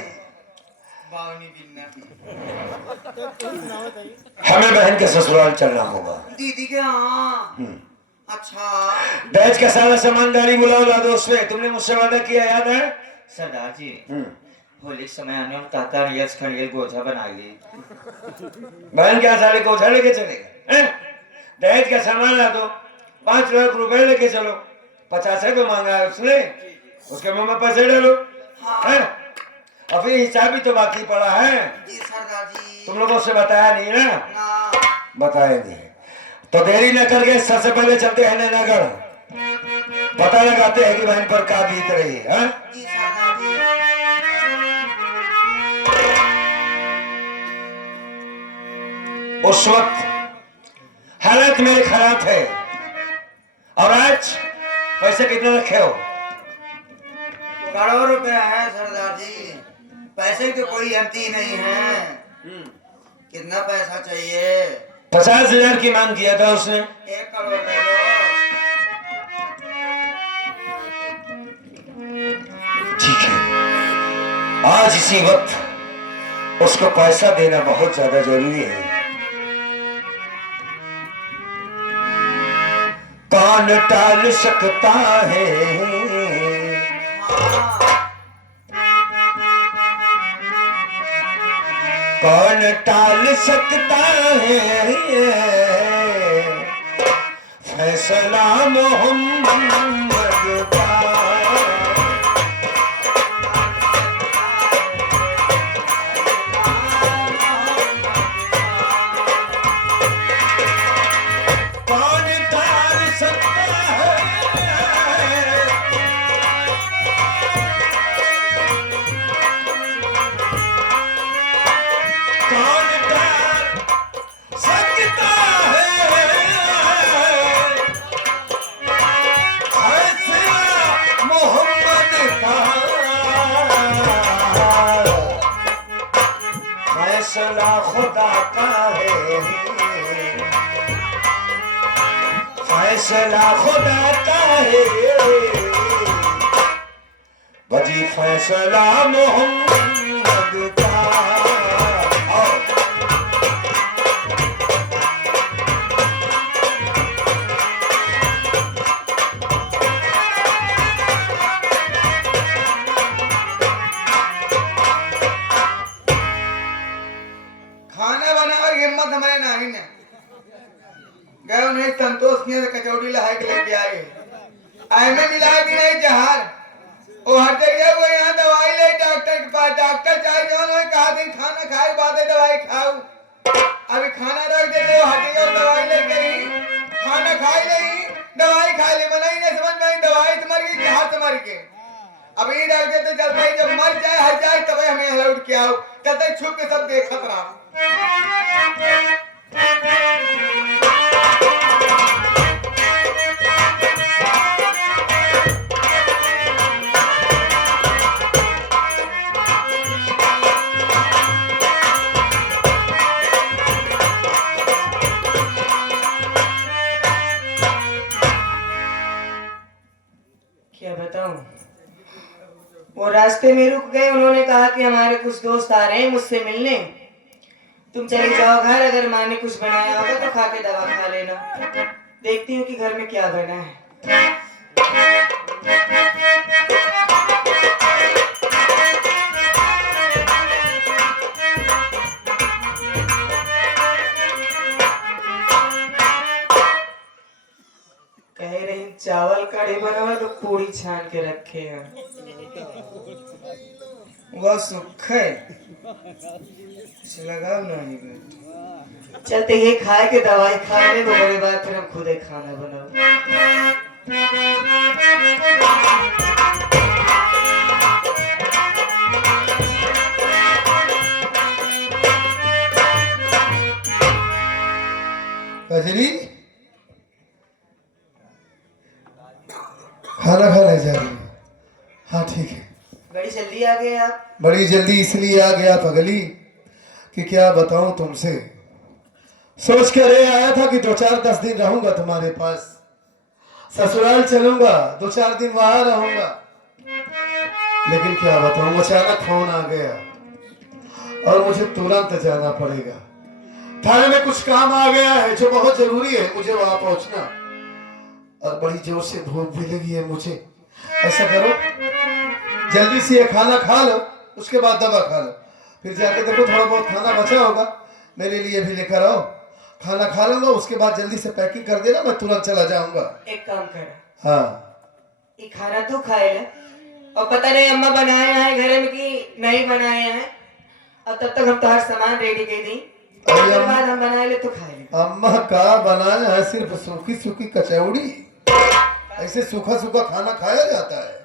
बावनी बिन्ना। हमें बहन के ससुराल चलना होगा। दीदी के यहाँ। अच्छा। दहेज का सारा सामानदारी बुलाओ ला दो उसमें, तुमने मुझसे वादा किया याद है? सरदार जी होली के समय आने और काका रियस खड़ियल गोझा बना ली। बहन क्या साले गोझा लेके चलेगा? दहेज का सामान ला दो, 5 लाख रुपए लेके चलो। 50 तो मांगा है उसने, उसके मुंह में पैसे डालो। हाँ। अभी हिसाब भी तो बाकी पड़ा है। जी सरदार जी। तुम लोगों से बताया नहीं ना? ना। बताए नहीं तो देरी न करके सबसे पहले चलते हैं नगर, पता लगाते हैं कि बहन पर क्या बीत रही है। जी सरदार जी। उस वक्त हालत मेरे खराब थे, और आज पैसे कितने रखे हो? करोड़ रुपए है सरदार जी। पैसे की तो कोई अंती नहीं है। कितना पैसा चाहिए? 50,000 की मांग किया था उसने। 1 करोड़ ले लो। ठीक है, आज इसी वक्त उसको पैसा देना बहुत ज्यादा जरूरी है। कौन टाल सकता है? कौन टाल सकता है फैसला मोहम्मद का? कौन टाल सकता है? कौन टाल सकता है? खुदा का है, फैसला खुदा का है, बजी फैसला मोहम्मद का। खाना बनावे की हिम्मत हमारे नहीं ने गए उन्हें संतोष किया तो कचौड़ी लहा के लेके आए आए में मिलाए भी नहीं जहार वो हर जगह वो यहाँ दवाई ले डॉक्टर के पास डॉक्टर चाहे जो उन्होंने कहा दिन खाना खाए के बाद दवाई खाओ अभी खाना रख देते हो हटी और दवाई लेके ही खाना खाई नहीं दवाई खा ले मना ही नहीं समझ में दवाई से मर गई कि हाथ से मर गए अभी रख देते चल भाई जब मर जाए हर जाए तब हमें लौट के आओ तब तक छुप के सब देखत रहा क्या बताऊं? वो रास्ते में रुक गए, उन्होंने कहा कि हमारे कुछ दोस्त आ रहे हैं मुझसे मिलने, तुम चले जाओ घर, अगर माँ ने कुछ बनाया होगा तो खा के दवा खा लेना। देखती हूँ कि घर में क्या बना है। कह रही चावल कढ़ी बनाओ तो पूरी छान के रखे हैं। वो सुखे लगाओ नहीं चलते ये खाए के दवाई खा ले तो बड़े बाद फिर हम खुद ही खाना बनाओ। कजरी खाना खाने जा रही है? हाँ ठीक है। बड़ी जल्दी आ गए आप। बड़ी जल्दी इसलिए आ गया पगली कि क्या बताऊं तुमसे, सोच कर ये आया था कि 2-4-10 दिन रहूंगा तुम्हारे पास, ससुराल चलूंगा, 2-4 दिन वहां रहूंगा, लेकिन क्या बताऊं अचानक फोन आ गया और मुझे तुरंत जाना पड़ेगा। थाने में कुछ काम आ गया है जो बहुत जरूरी है मुझे वहां पहुंचना, और बड़ी जोर से भूख भी लगी है मुझे। ऐसा करो जल्दी से ये खाना खा लो, उसके बाद दवा खा लो, फिर जाके देखो थोड़ा बहुत खाना बचा होगा मेरे लिए भी लेकर आओ, खाना खा लूंगा, उसके बाद जल्दी से पैकिंग कर देना, मैं तुरंत चला जाऊंगा। एक काम कर, हाँ ये खाना तू खाए ले, और पता नहीं अम्मा बनाए हैं घर में कि नहीं बनाए हैं, और तब तक हम तो हर सामान रेडी कर दी, उसके बाद हम बनाए ले तो खाए ले। अम्मा का बनाया है सिर्फ सूखी सूखी कचौड़ी, ऐसे सूखा सूखा खाना खाया जाता है?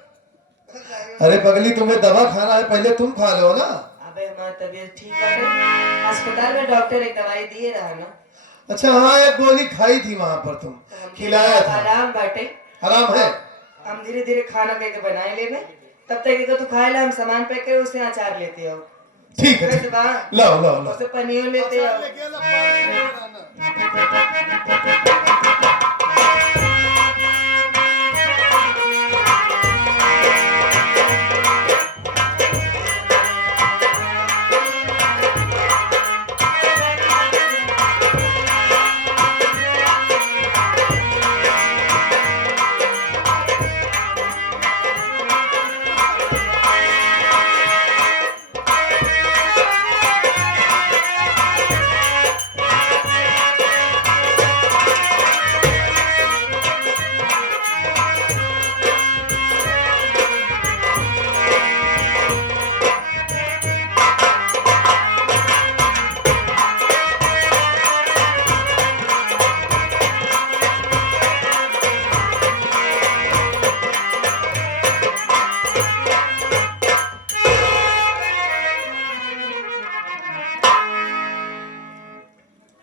अरे पगली तुम्हें दवा खाना है, पहले तुम खा लो ना। अबे हमारी तबीयत ठीक है, अस्पताल में डॉक्टर एक दवाई दिए रहा ना। अच्छा हाँ, एक गोली खाई थी वहां पर, तुम खिलाया था। आराम बाटे, आराम है। हम धीरे धीरे खाना देके बनाए ले में, तब तक तू खाए ला, हम सामान पैक करे उसे अचार लेते हो। ठीक है, ठीक। लाओ लाओ लाओ। उसे पनीर लेते हो।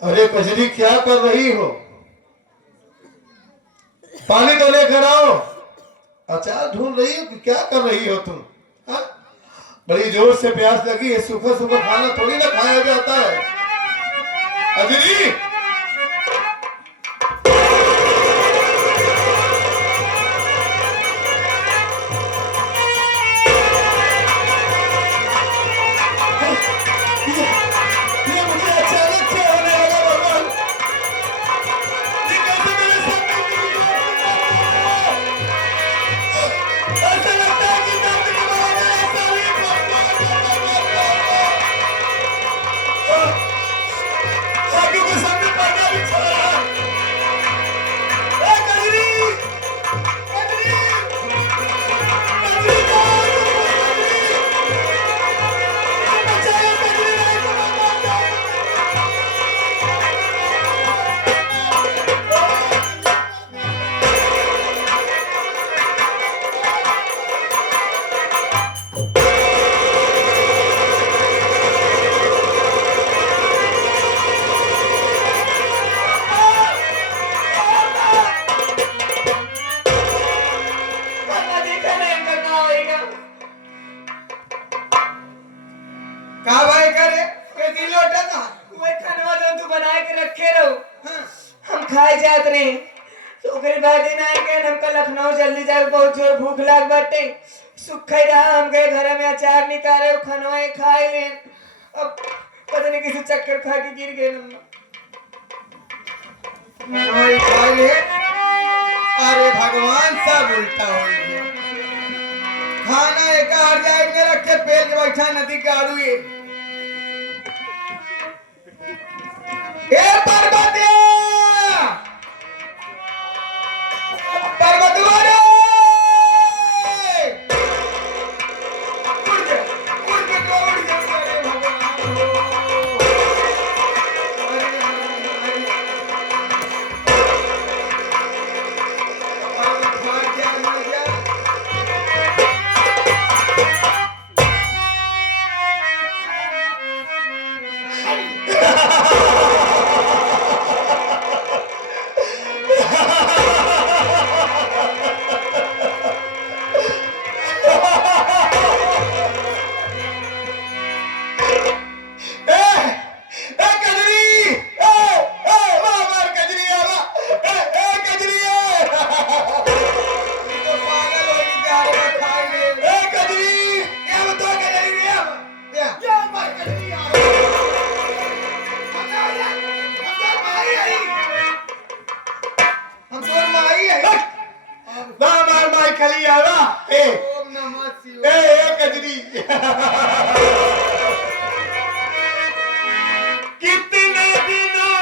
अरे कजरी क्या कर रही हो? पानी तो लेकर आओ। अचार ढूंढ रही हो कि क्या कर रही हो तुम? हा? बड़ी जोर से प्यास लगी है, सूखा सूखा खाना थोड़ी ना खाया जाता है। कजरी ये मुझे अचानक क्या होने लगा भगवान? ये कैसे मेरे सामने ऐसा लगता है कि दर्द की वजह से ऐसा ही आंखों के सामने पर्दा भी छा रहा है। ए कजरी! कजरी! कजरी जाओ! बचाओ कजरी नहीं तो मैं मर जाऊंगा। पापा देखा नहीं अंकल कहाँ होएगा। का भाई करे के दिल लोटा का वही खानवा जो तू बनाए के रखे रहो हम खाए जात रहे तो ओकरे बाद दिन आए के हमको लखनऊ जल्दी जाए बहुत जोर भूख लाग बाटे सुखई रहा हम गए घर में अचार निकाले वो खानवा ये खाए ले अब पता नहीं किसी चक्कर खा के गिर गए हम। ओए खाले अरे भगवान सब उल्टा हो गया खाना एक हर जाए में रख के पेल के बैठा नदी के आड़ू ए पर्वत पर्वत वाले उड़ जा उड़ के तो उड़ जा अरे भगवान कितने दिनों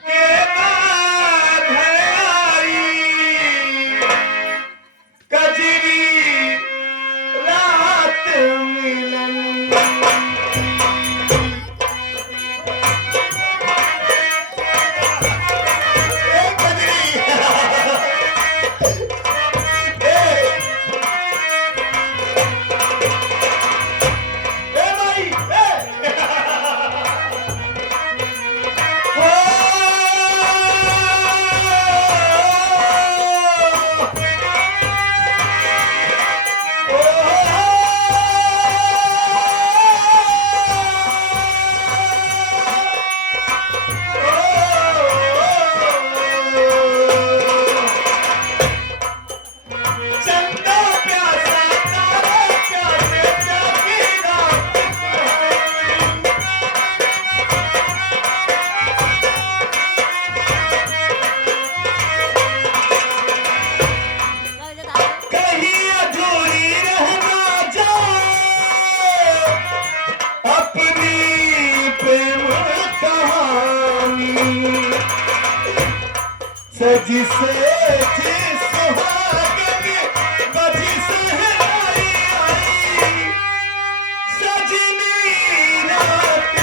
के बाद है आई कजरी रात मिलन सजी से सुहागनी बजी सहराई आई सजनी रात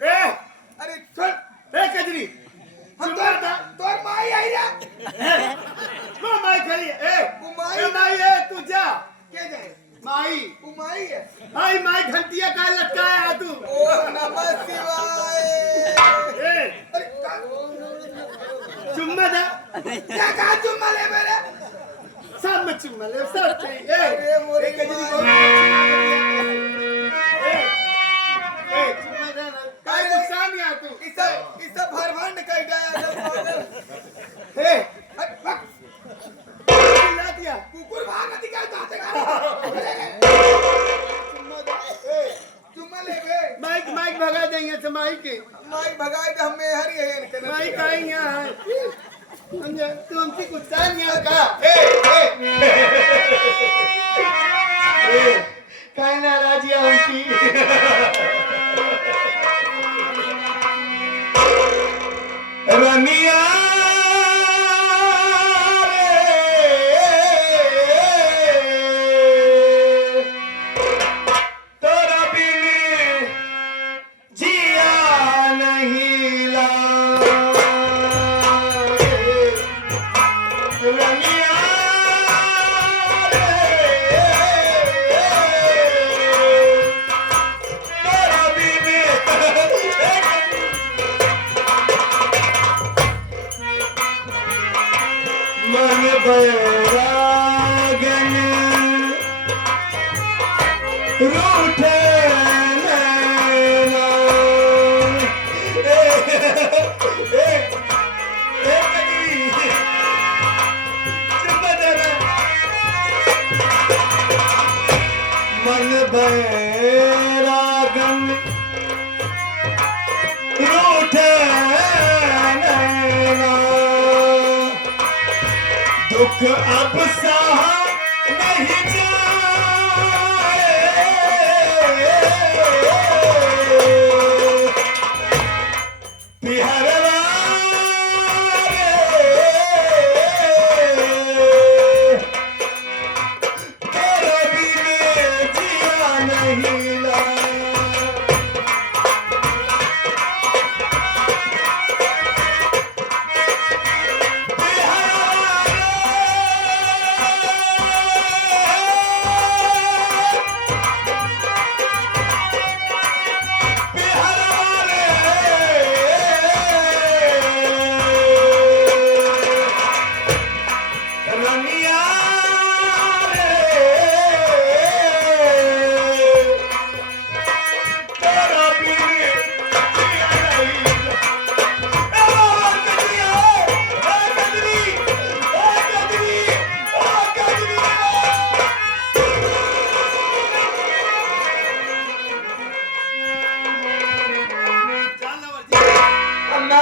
अरे सुन कजरी हम तोर माई आई रा माई खाली वो माई माई है तू जा के जाए माई वो माई है। भाई माई घंटिया का लटकाया है तू ओम नमः शिवाय। ए, अरे का- चुम्मा दे क्या कहा चुम्मा ले मेरे? सब में चुम्मा ले सब चाहिए अरे मोरे कजरी को चुम्मा दे ना काय नुकसान नहीं आ तू इस सब भर भर निकल गया। हे हट, हट। चिल्ला दिया कुकुर भाग नहीं क्या चाहते का? चुम्मा ले बे। माइक माइक भगा देंगे तो माइक के माई भगाए तो हमें हरी है इनके ना। माइक आई यहाँ है समझे तू हमसे कुछ नहीं आ का काय नाराजी आमची रनिया रे, तोरा बिन जिया नहीं लागे। रनिया रे, तोरा बिन मन बैरागन रूठे नैना। कजरी चुम्मा दे रे। मन बैरागन रूठे नैना। दुख अब सहा नहीं जाए। पिहरवा रे, तेरे बिन जिया नहीं ला। रनिया रे, तेरा बिन जिया नहीं अम्मा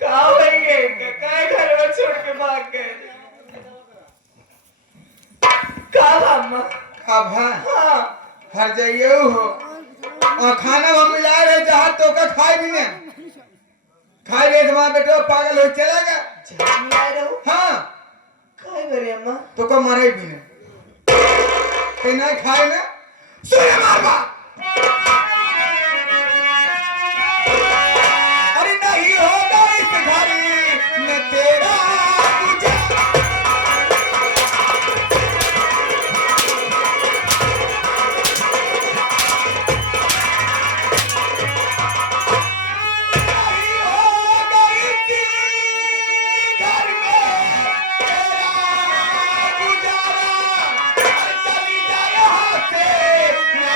कहाँ भाई गए काय घर में छोड़ के भाग गए कहाँ था अम्मा अब हाँ हाँ हर जाइए हो और खाना हम मिला रहे जहाँ तो का खाए भी नहीं खाए रहे तो वहाँ बेटा पागल हो चला गया। नहीं आ रहे हो हाँ काय करे अम्मा तो का मरे भी नहीं ते नहीं खाए ना सुने मारवा। अरे नहीं होगा इस घर में तेरा गुजारा। नहीं होगा इस घर में तेरा गुजारा। अरे चली जा यहाँ से ना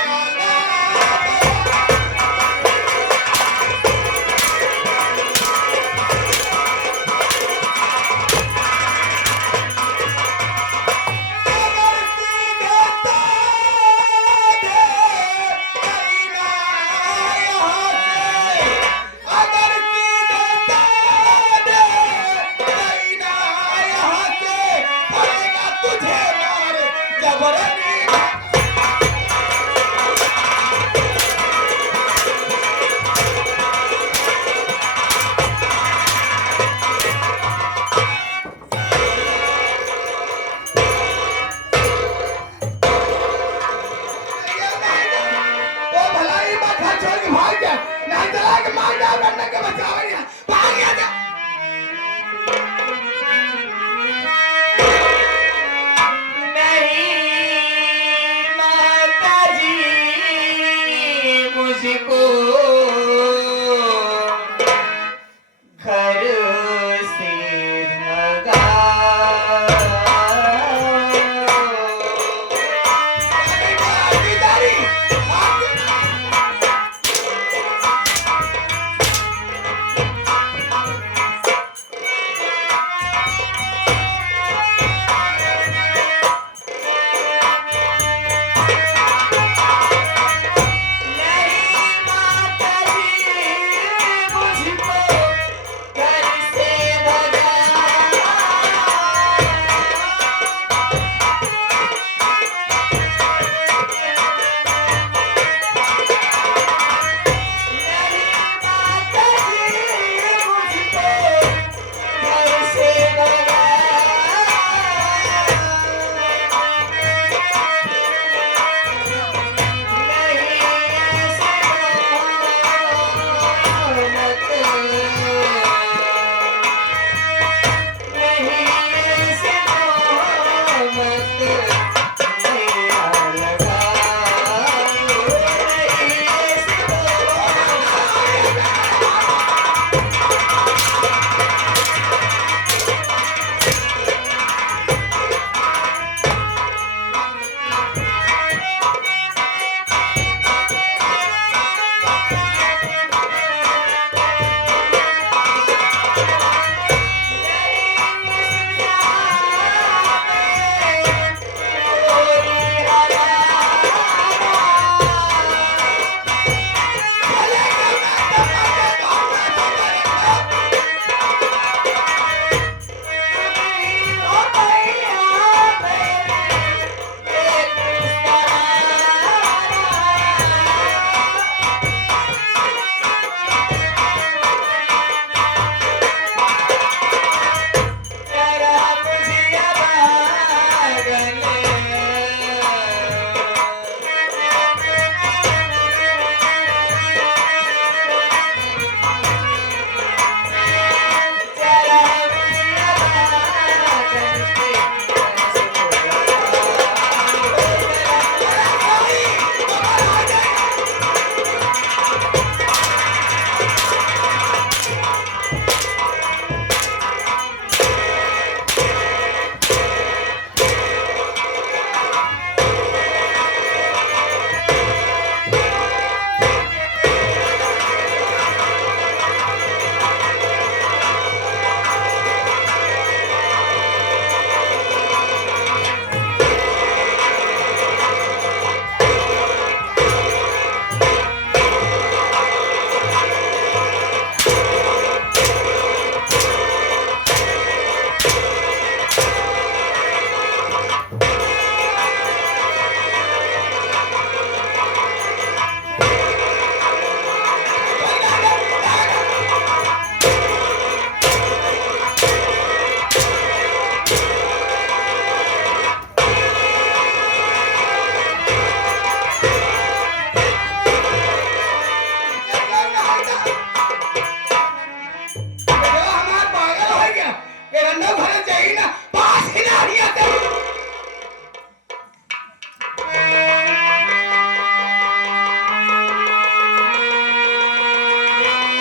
ये रंडो भरे चाहिए ना पास ही ना आनी आते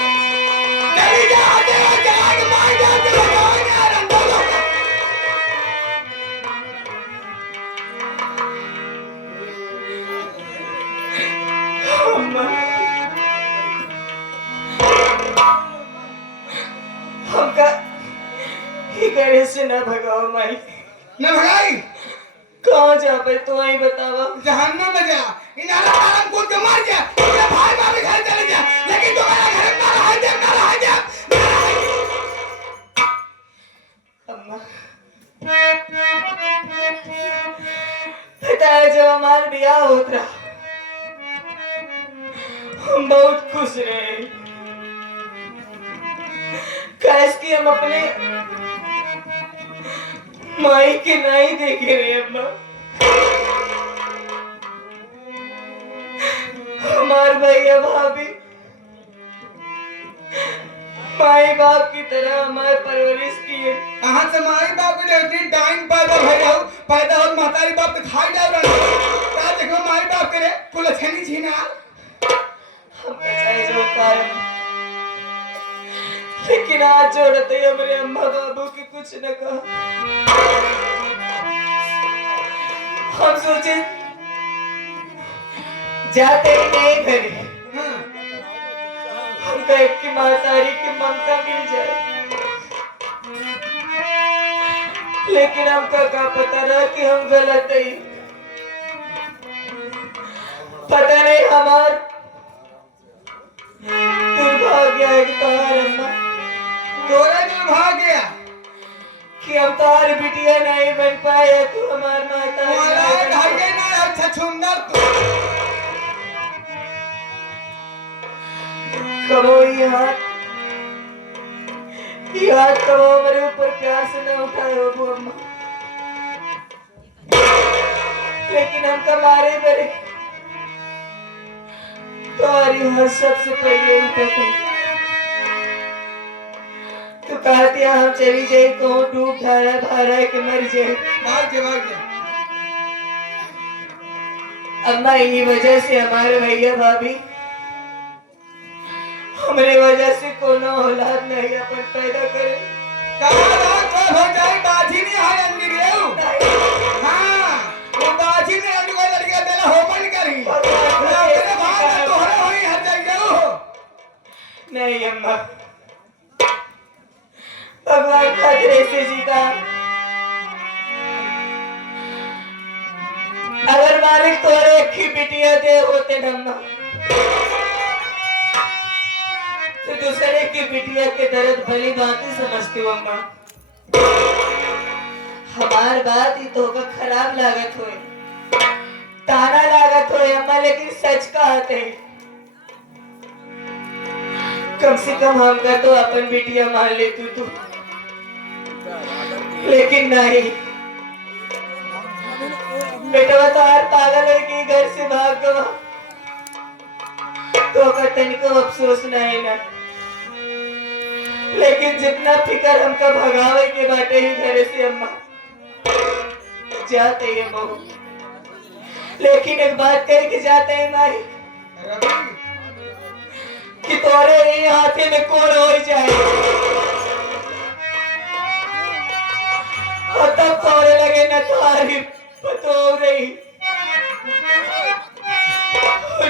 चली जा आते हो जाग मार जाते हो ना रंडो लोग अम्मा हमका ही घरे से न भगाओ माई न भगाई कहाँ जाबे तो वही बतावा जहन्नुम में जा इन आराम कूद के मर जा तेरे भाई बाप घर चले जा लेकिन तुम्हारा घर में ना रह जा अम्मा पता है जब हमारा ब्याह होत रहा हम बहुत खुश रहे कैस कि हम अपने माई के नहीं देखे रहे अम्मा हमारे भैया भाभी माई बाप की तरह हमारे परवरिश किए कहां से माई बाप के देती डाइन पैदा भई हो पैदा हो महतारी बाप के खाई डाल रहा का देखो माई बाप करे कुल छनी छीना हम चाहे जो कारण लेकिन आज जोड़ते ही हमारे अम्मा बाबू की कुछ न कहा हम सोचे जाते ही नहीं घरे हमको एक की मातारी की ममता मिल जाए लेकिन हमका क्या पता रहा कि हम गलत ही पता नहीं हमार दुर्भाग्य है कि तुम्हारे अम्मा तोरा जो भाग गया कि हम तुम्हारी बिटिया नहीं बन पाए तू हमार माता तुम्हारा भागे ना अच्छा सुंदर तू कबो ये हाथ कबो हमारे ऊपर प्यार से न उठाए हो वो अम्मा लेकिन हम कमारे बड़े तुम्हारी हर सबसे पहले उठाते तो कहती हम चली जाए कहूँ डूब धारा भारा के मर जाए भाग जा अम्मा इन्हीं वजह से हमारे भैया भाभी हमारे वजह से कोनो औलाद नहीं अपन पैदा करे कहां रात को हो जाए बाजी ने हाय अंदर रेऊ हां वो बाजी ने अंदर को लड़का देला हो मन करी तेरे भाग तोहरे होई हर जाइयो नहीं अम्मा भगवान खतरे से जीता अगर मालिक तोरे की बिटिया दे होते अम्मा तो दूसरे की बिटिया के दर्द भली बात ही समझती हूँ अम्मा हमार बात ही तो खराब लागत हुए ताना लागत हुए अम्मा लेकिन सच कहते कम से कम हमका तो अपन बिटिया मान ले तू लेकिन नहीं बेटा तो हर पागल है कि घर से भाग गवा तो तनिको अफसोस नहीं ना लेकिन जितना फिकर हमका भगावे के बाटे ही घर से अम्मा जाते हैं बहू लेकिन एक बात कह के जाते हैं माई कि तोरे ही हाथे में कौन हो जाए और तब तोरे लगे न तुम्हारी पतो रही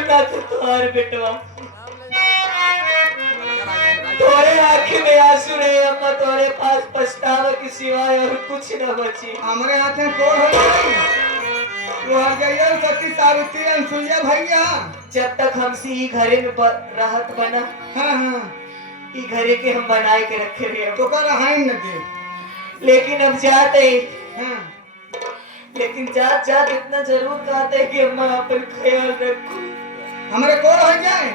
ना तो तुम्हारे बेटवा तोरे आंखें में आंसू रहे अम्मा तोरे पास पछतावा के सिवाय और कुछ न बची हमारे हाथ में कोड़ हो जाए वो हर गया सती सावित्री अनसुईया भैया जब तक हमसे ही घरे में राहत बना हां ई घरे के हम बनाए के रखे रहे तो कर हाइन न दे लेकिन अब जाते हां लेकिन जात जात इतना जरूर कहते हैं कि अम्मा अपन ख्याल रखो हमारे कोड़ हो जाए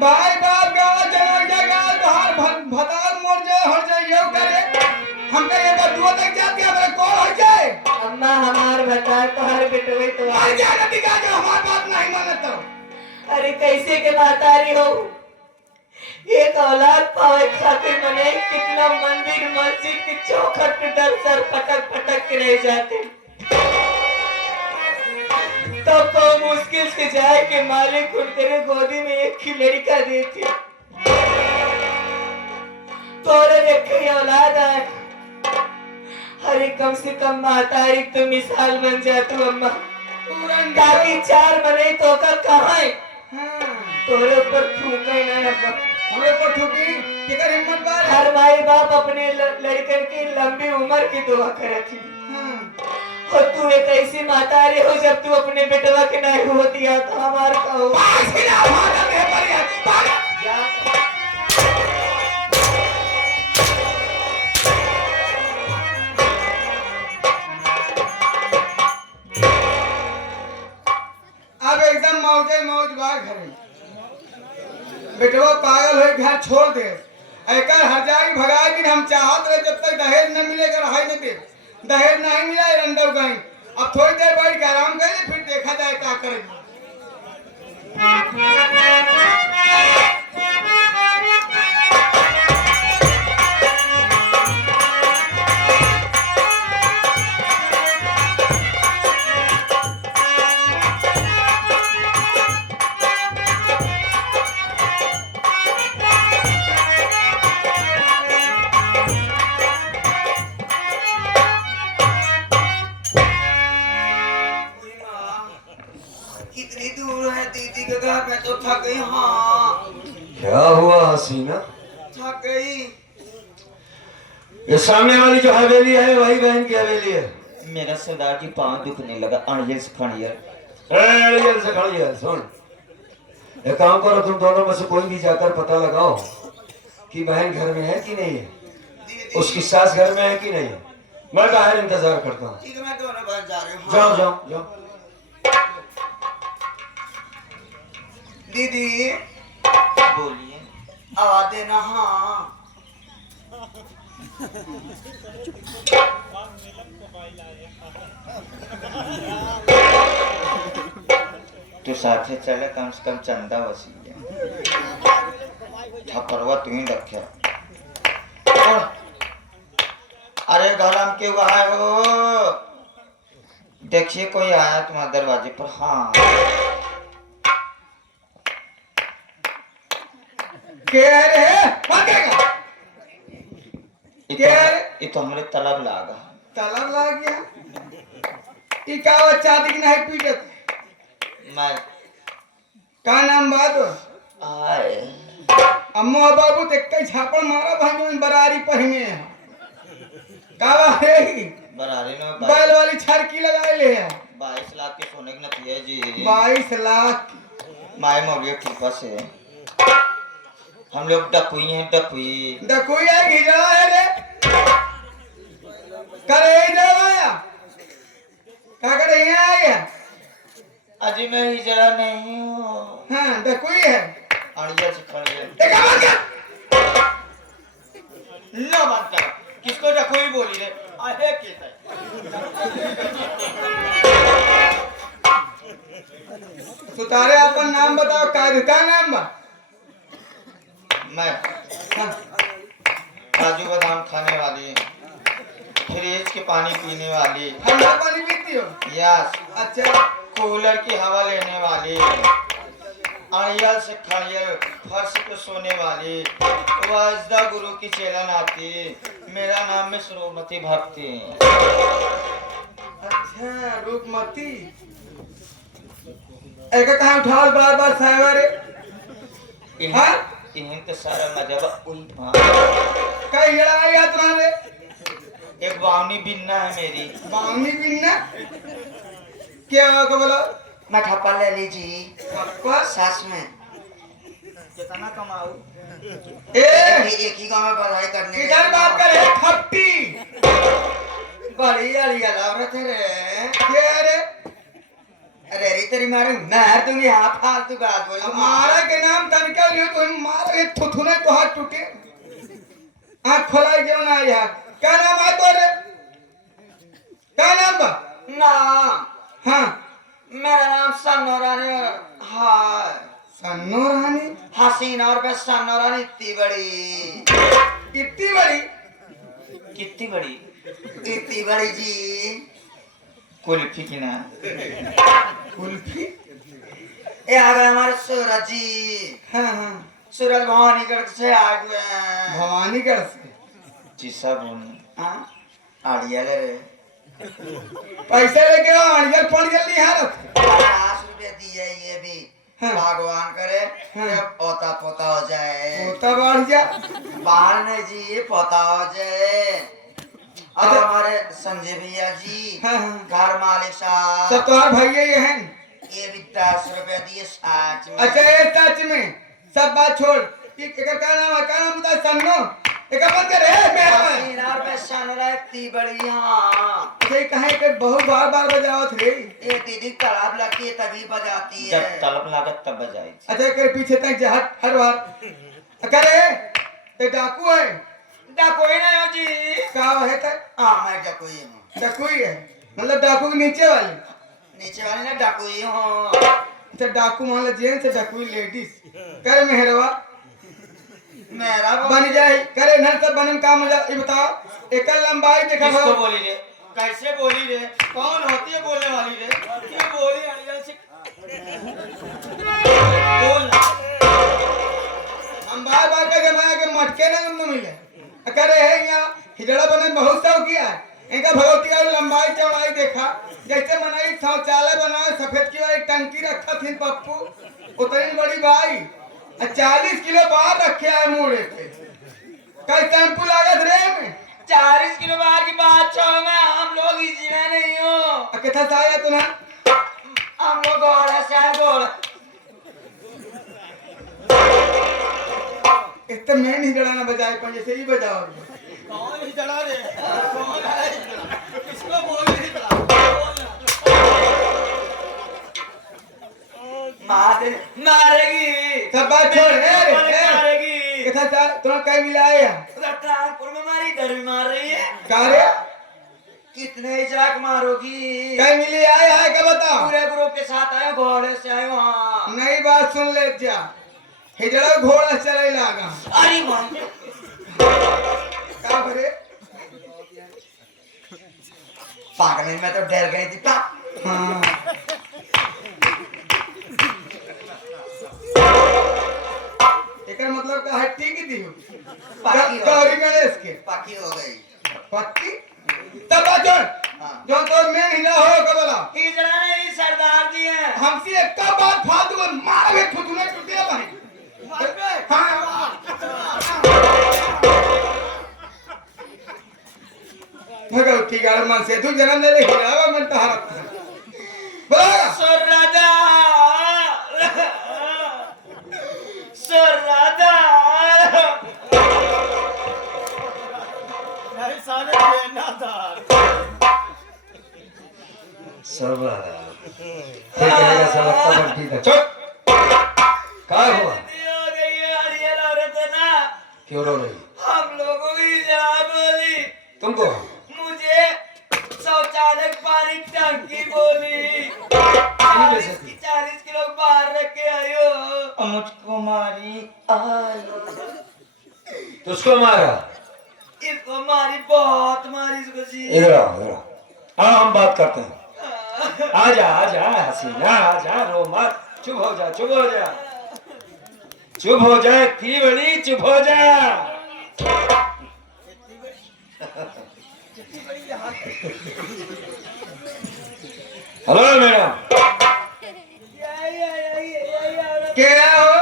भाई बाप गावा जनार जगा बाहर भतार मोर जाए हर जाए ये करे हमका ये बात दुआ तक जाती हमारे कोड़ हो जाए अम्मा हमार बता तुम्हारे बेटवे तो हर जाना दिखा जो हमारी बात नहीं मानता अरे कैसे के मातारी हो एक औलाद पावे खातिर मने कितना मंदिर मस्जिद के चौखट रह जाते तब तो मुश्किल से जाए कि मालिक उन तेरे गोदी में एक ही लड़का देती। तोरे एक ही औलाद है, अरे कम से कम मातारी तो मिसाल बन जा तू अम्मा। ताकि 4 महीने तो का कहाँ है तोरे ऊपर थूके ना अम्मा। हमरे पर ठुकी केकर हिम्मत बार है? हर माई बाप अपने लड़कन की लंबी उम्र की दुआ करती और तू एक ऐसी मातारी हो जब तू अपने बेटवा के नहीं हो दिया तो हमार का हो। अब एकदम मौजे मौज बार घरे बेटवा पागल हो घर छोड़ दे एकर हरजाई भगा दिन हम चाहत रहे जब तक दहेज न मिलेगा रहाई न दे दहेज नहीं मिला रंडव गई अब थोड़ी देर बैठ के आराम कर फिर देखा जाए क्या करेगी। कितनी दूर है दीदी के घर में तो थक गई। हाँ क्या हुआ हसीना? थक गई। ये सामने वाली जो हवेली है वही बहन की हवेली है। मेरा सरदार जी पाँव दुखने लगा अणियल से खड़ियल। अरे से खड़ी है। सुन एक काम करो तुम दोनों में से कोई भी जाकर पता लगाओ कि बहन घर में है कि नहीं है, उसकी सास घर में है कि नहीं है। मैं बाहर इंतजार करता हूँ। ठीक है मैं दोनों बार जा रही हूँ। जाओ जाओ जाओ। दीदी बोलिए आवाज देना। हाँ तो साथे चले कम से कम चंदा वसीले थपरवा तू ही रखे। अरे गलम क्यों आए हो? देखिए कोई आया तुम्हारे दरवाजे पर। हाँ क्या रे भागेगा क्या रे? ये तो हमरे तलब लागा। तलब लाग गया ई का चादी की नहीं पीटत मैं का नाम बात आए अम्मा बाबू तो एक झापड़ मारा भाई बरारी पहिने है का है बरारी ने बैल वाली छरकी लगाए ले है 22 लाख के सोने की नथी है जी। 22 लाख माए मोरिया कृपा से हम लोग डकुई हैं। डकुई डकुई है घिजड़ा है रे करे जवाया का करे यहाँ आया। अजी मैं हिजड़ा नहीं हूँ। हाँ डकुई है अड़िया से खड़िया एक आवाज क्या लो बात कर किसको डकुई बोली रे? आहे के सुतारे अपन नाम बताओ का नाम बा? मैं हाँ, काजू बादाम खाने वाली फ्रिज के पानी पीने वाली ठंडा पानी पीती हो? यस अच्छा कूलर की हवा लेने वाली अड़ियल से खड़ियल फर्श पे सोने वाली वाजदा गुरु की चेलन आती। मेरा नाम है श्रोमती भक्ति। अच्छा रूपमती एक कहा उठाओ बार बार साहब रे। हाँ इन्हें तो सारा मजबा उही भां। कई लड़ाई याद तुम्हारे एक बावनी बिन्ना है मेरी। बावनी बिन्ना क्या हुआ को बोलो? मैं ठप्पा ले लीजिए ठप्पा सास में कितना कमाऊ। ए एक ही गांव में पढ़ाई करने के किधर बात कर है खट्टी बड़ी अड़ी औरत है रे। क्या रे? अरे री तेरी मारे मार दूंगी। हाँ फालतू बात बोल। हमारा के नाम तनका लियो तो मारे थुथुने तो हाथ टूटे आँख खोलाई क्यों ना यार? क्या नाम है तो रे? क्या नाम बा? नाम हाँ मेरा नाम सन्नोरानी है। सन्नो रानी हसीना और बस सन्नोरानी इतनी बड़ी इतनी बड़ी कितनी बड़ी? इतनी बड़ी जी। कुल्फी की ना? कुल्फी? ये आ गए हमारे सूरज जी। हाँ हाँ, सूरज भवानीगढ़ से आए हुए हैं। भवानीगढ़ से। जी साहब हाँ, आड़िया ले रहे। पैसे लेके आओ, अड़ियल पड़ियल नहीं हारत। 50 रुपए दिए ये भी। हाँ। भगवान करे हाँ। ये पोता पोता हो जाए। होता बढ़ जा। बाहर नहीं जी, ये पोता हो जाए। और अच्छा। हमारे संजय भैया जी, हाँ, हाँ। घर मालिक साहब, सब तुम्हारे भैया ये हैं। ये भी 10 रुपए दिए साथ में। अच्छा, ये सच में सब बात छोड़। क्या नाम है, क्या नाम बता? सन्नो एक बंद कर मेरा में। 80 रुपए सन रहती बढ़िया। ये कहे कि बहुत बार बार बजाओ थे। ये दीदी तड़ाप लगती है तभी बजाती है। जब तलब लागत तब बजाई। अच्छा, कर पीछे तक जा, हर बार करे ये डाकू है। कोई नहीं हो जी। का है तक? हाँ मैं डकुई हूँ। डाकू ही है, मतलब डाकू के नीचे वाले। नीचे वाली ना डकुई हूँ। अच्छा, डाकू मान लो जेंट्स, डाकू लेडीज। कर मेहरवा मेरा बन जाए, करे न सब बनन काम हो जा। ये बताओ एक लंबाई देखा किसको भाव। बोली रे? कैसे बोली रे? कौन होती है बोलने वाली रे? ये बोली अड़ियल से बोल। हम बार बार का जमाया के मटके ना तुम मिले। करे है यहाँ हिजड़ा बनन बहुत शौक किया है। इनका भगवती का लंबाई चौड़ाई देखा, जैसे मनाई शौचालय बनाए सफेद की वाली टंकी रखा थी पप्पू, उतनी बड़ी बाई 40 किलो बाहर रखे है मोड़े पे। कई टेम्पू लागत रे में 40 किलो बाहर की बात छोड़, मैं हम लोग इसी में नहीं हो। कितना सा आया तुम्हें? हम लोग घोड़े से आए घोड़े। इतना मैं नहीं जड़ाना बजाए पंजे से ही बजाओ। कौन ही चढ़ा रे? कौन है हिजड़ा? किसको बोल रही हिजड़ा? मारेगी। सब बात छोड़ मारेगी। कितना सा तुम्हें कहीं मिला है? रतनपुर में मारी, इधर भी मार रही है। कार्य कितने इजाक मारोगी? कहीं मिली आए है क्या बताओ? पूरे ग्रुप के साथ आए, घोड़े से आए वहाँ। नई बात सुन ले जा, हिजड़ा घोड़ा चले लागा। अरे माँ का भरे? पागल, मैं तो डर गई थी। हाँ, एक मतलब का हट्टी की दी पाकी हो गौरी गई। गणेश के पाकी हो गई। पत्ती तब बात छोड़। हाँ। जो तो मैं हिजड़ा हो का बोला हिजड़ा नहीं, सरदार जी हैं। हमसे एक का बात फालतू को मार के खुदने टूटे भाई। हाँ, भगवती गाड़ मन से तू जन्म दे हिजड़ा मन तहारत बोला। सरदार क्या हुआ? हो गई है अड़ियल औरत ना। क्यों रो रही? हम लोगों की जहाँ बोली, तुमको? मुझे शौचालय पानी टंकी बोली। 40 किलो बाहर रख के आयो। मुझको मारी आई। तुझको मारा? इसको मारी, बहुत मारी इसको जी। इधर आओ, इधर आओ। हाँ हम बात करते हैं। आजा आजा हसीना, आजा रो मत। चुप हो जा, चुप हो जा, चुप हो जा। इतनी बड़ी चुप हो जा। Hello madam. क्या हो?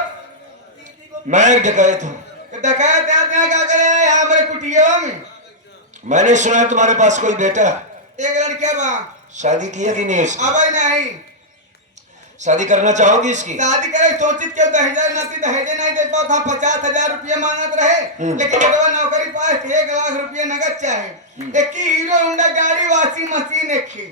मैं एक डकैत हूँ। डकैत क्या करे यहाँ हमारे कुटिया में? मैंने सुना है तुम्हारे पास कोई बेटा है। एक लड़किया बा, शादी की है कि नहीं इसकी? अब नहीं शादी करना चाहोगी इसकी? शादी करे सोचित क्यों दहेज नहीं दे पाओ था। 50,000 रुपया मांगत रहे, लेकिन जब नौकरी पाए 1 लाख रुपया नगद चाहे। एक ही हीरो होंडा गाड़ी, वॉशिंग मशीन एक ही।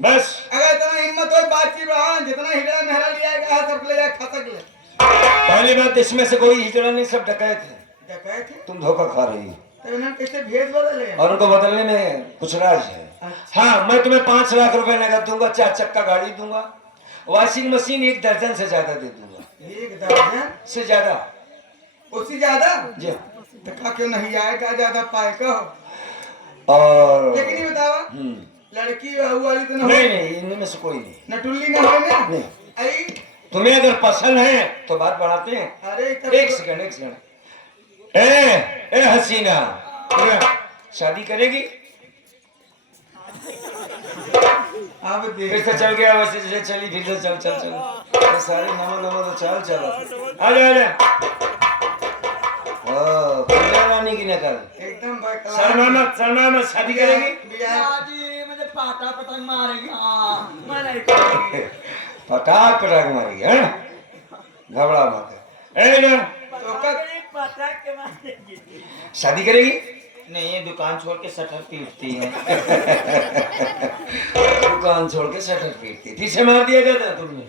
बस अगर इतना हिम्मत हो बातचीत बढ़ाओ, जितना हिजड़ा मेहरा लिया गया है सब ले जा, खसक ले। पहली बात, इसमें से कोई हिजड़ा नहीं, सब डकैत है। डकैत है तुम धोखा खा रही हो तो इन्होंने कैसे भेज बदले? और उनको बदलने में कुछ राज है। हाँ, मैं तुम्हें 5 लाख रुपए नगद दूंगा, 4 चक्का गाड़ी दूंगा, वॉशिंग मशीन 1 दर्जन से ज्यादा दे दूंगा। 1 दर्जन से ज्यादा? उससे ज्यादा? जी। तो क्यों नहीं आएगा, ज्यादा पाए को? और लेकिन ये बतावा लड़की बहू वाली तो ना नहीं नहीं, इनमें से कोई नहीं। नटुल्ली ना हो ना नहीं। आई तुम्हें अगर पसंद है तो बात बढ़ाते हैं। अरे तब एक सेकंड एक सेकंड। ए हसीना, शादी करेगी? अब फिर देख से चल गया वैसे जैसे चली, फिर से चल चल चल। ये सारे नमो नमो तो चल चलो। आ जा आ जा। पूजा रानी की नकल। एकदम बकवास शर्मा मत, शादी करेगी? बिया मुझे पाटा पतंग मारेगी। हाँ मैं नहीं करूंगी। पटाख पटाख मारेगी, हैं? घबरा मत। ए ना, तो कब पतंग मारेगी। शादी करेगी? नहीं, ये दुकान छोड़ के शटर पीटती है। दुकान छोड़ के शटर पीटती, पीछे मार दिया गया था तुमने।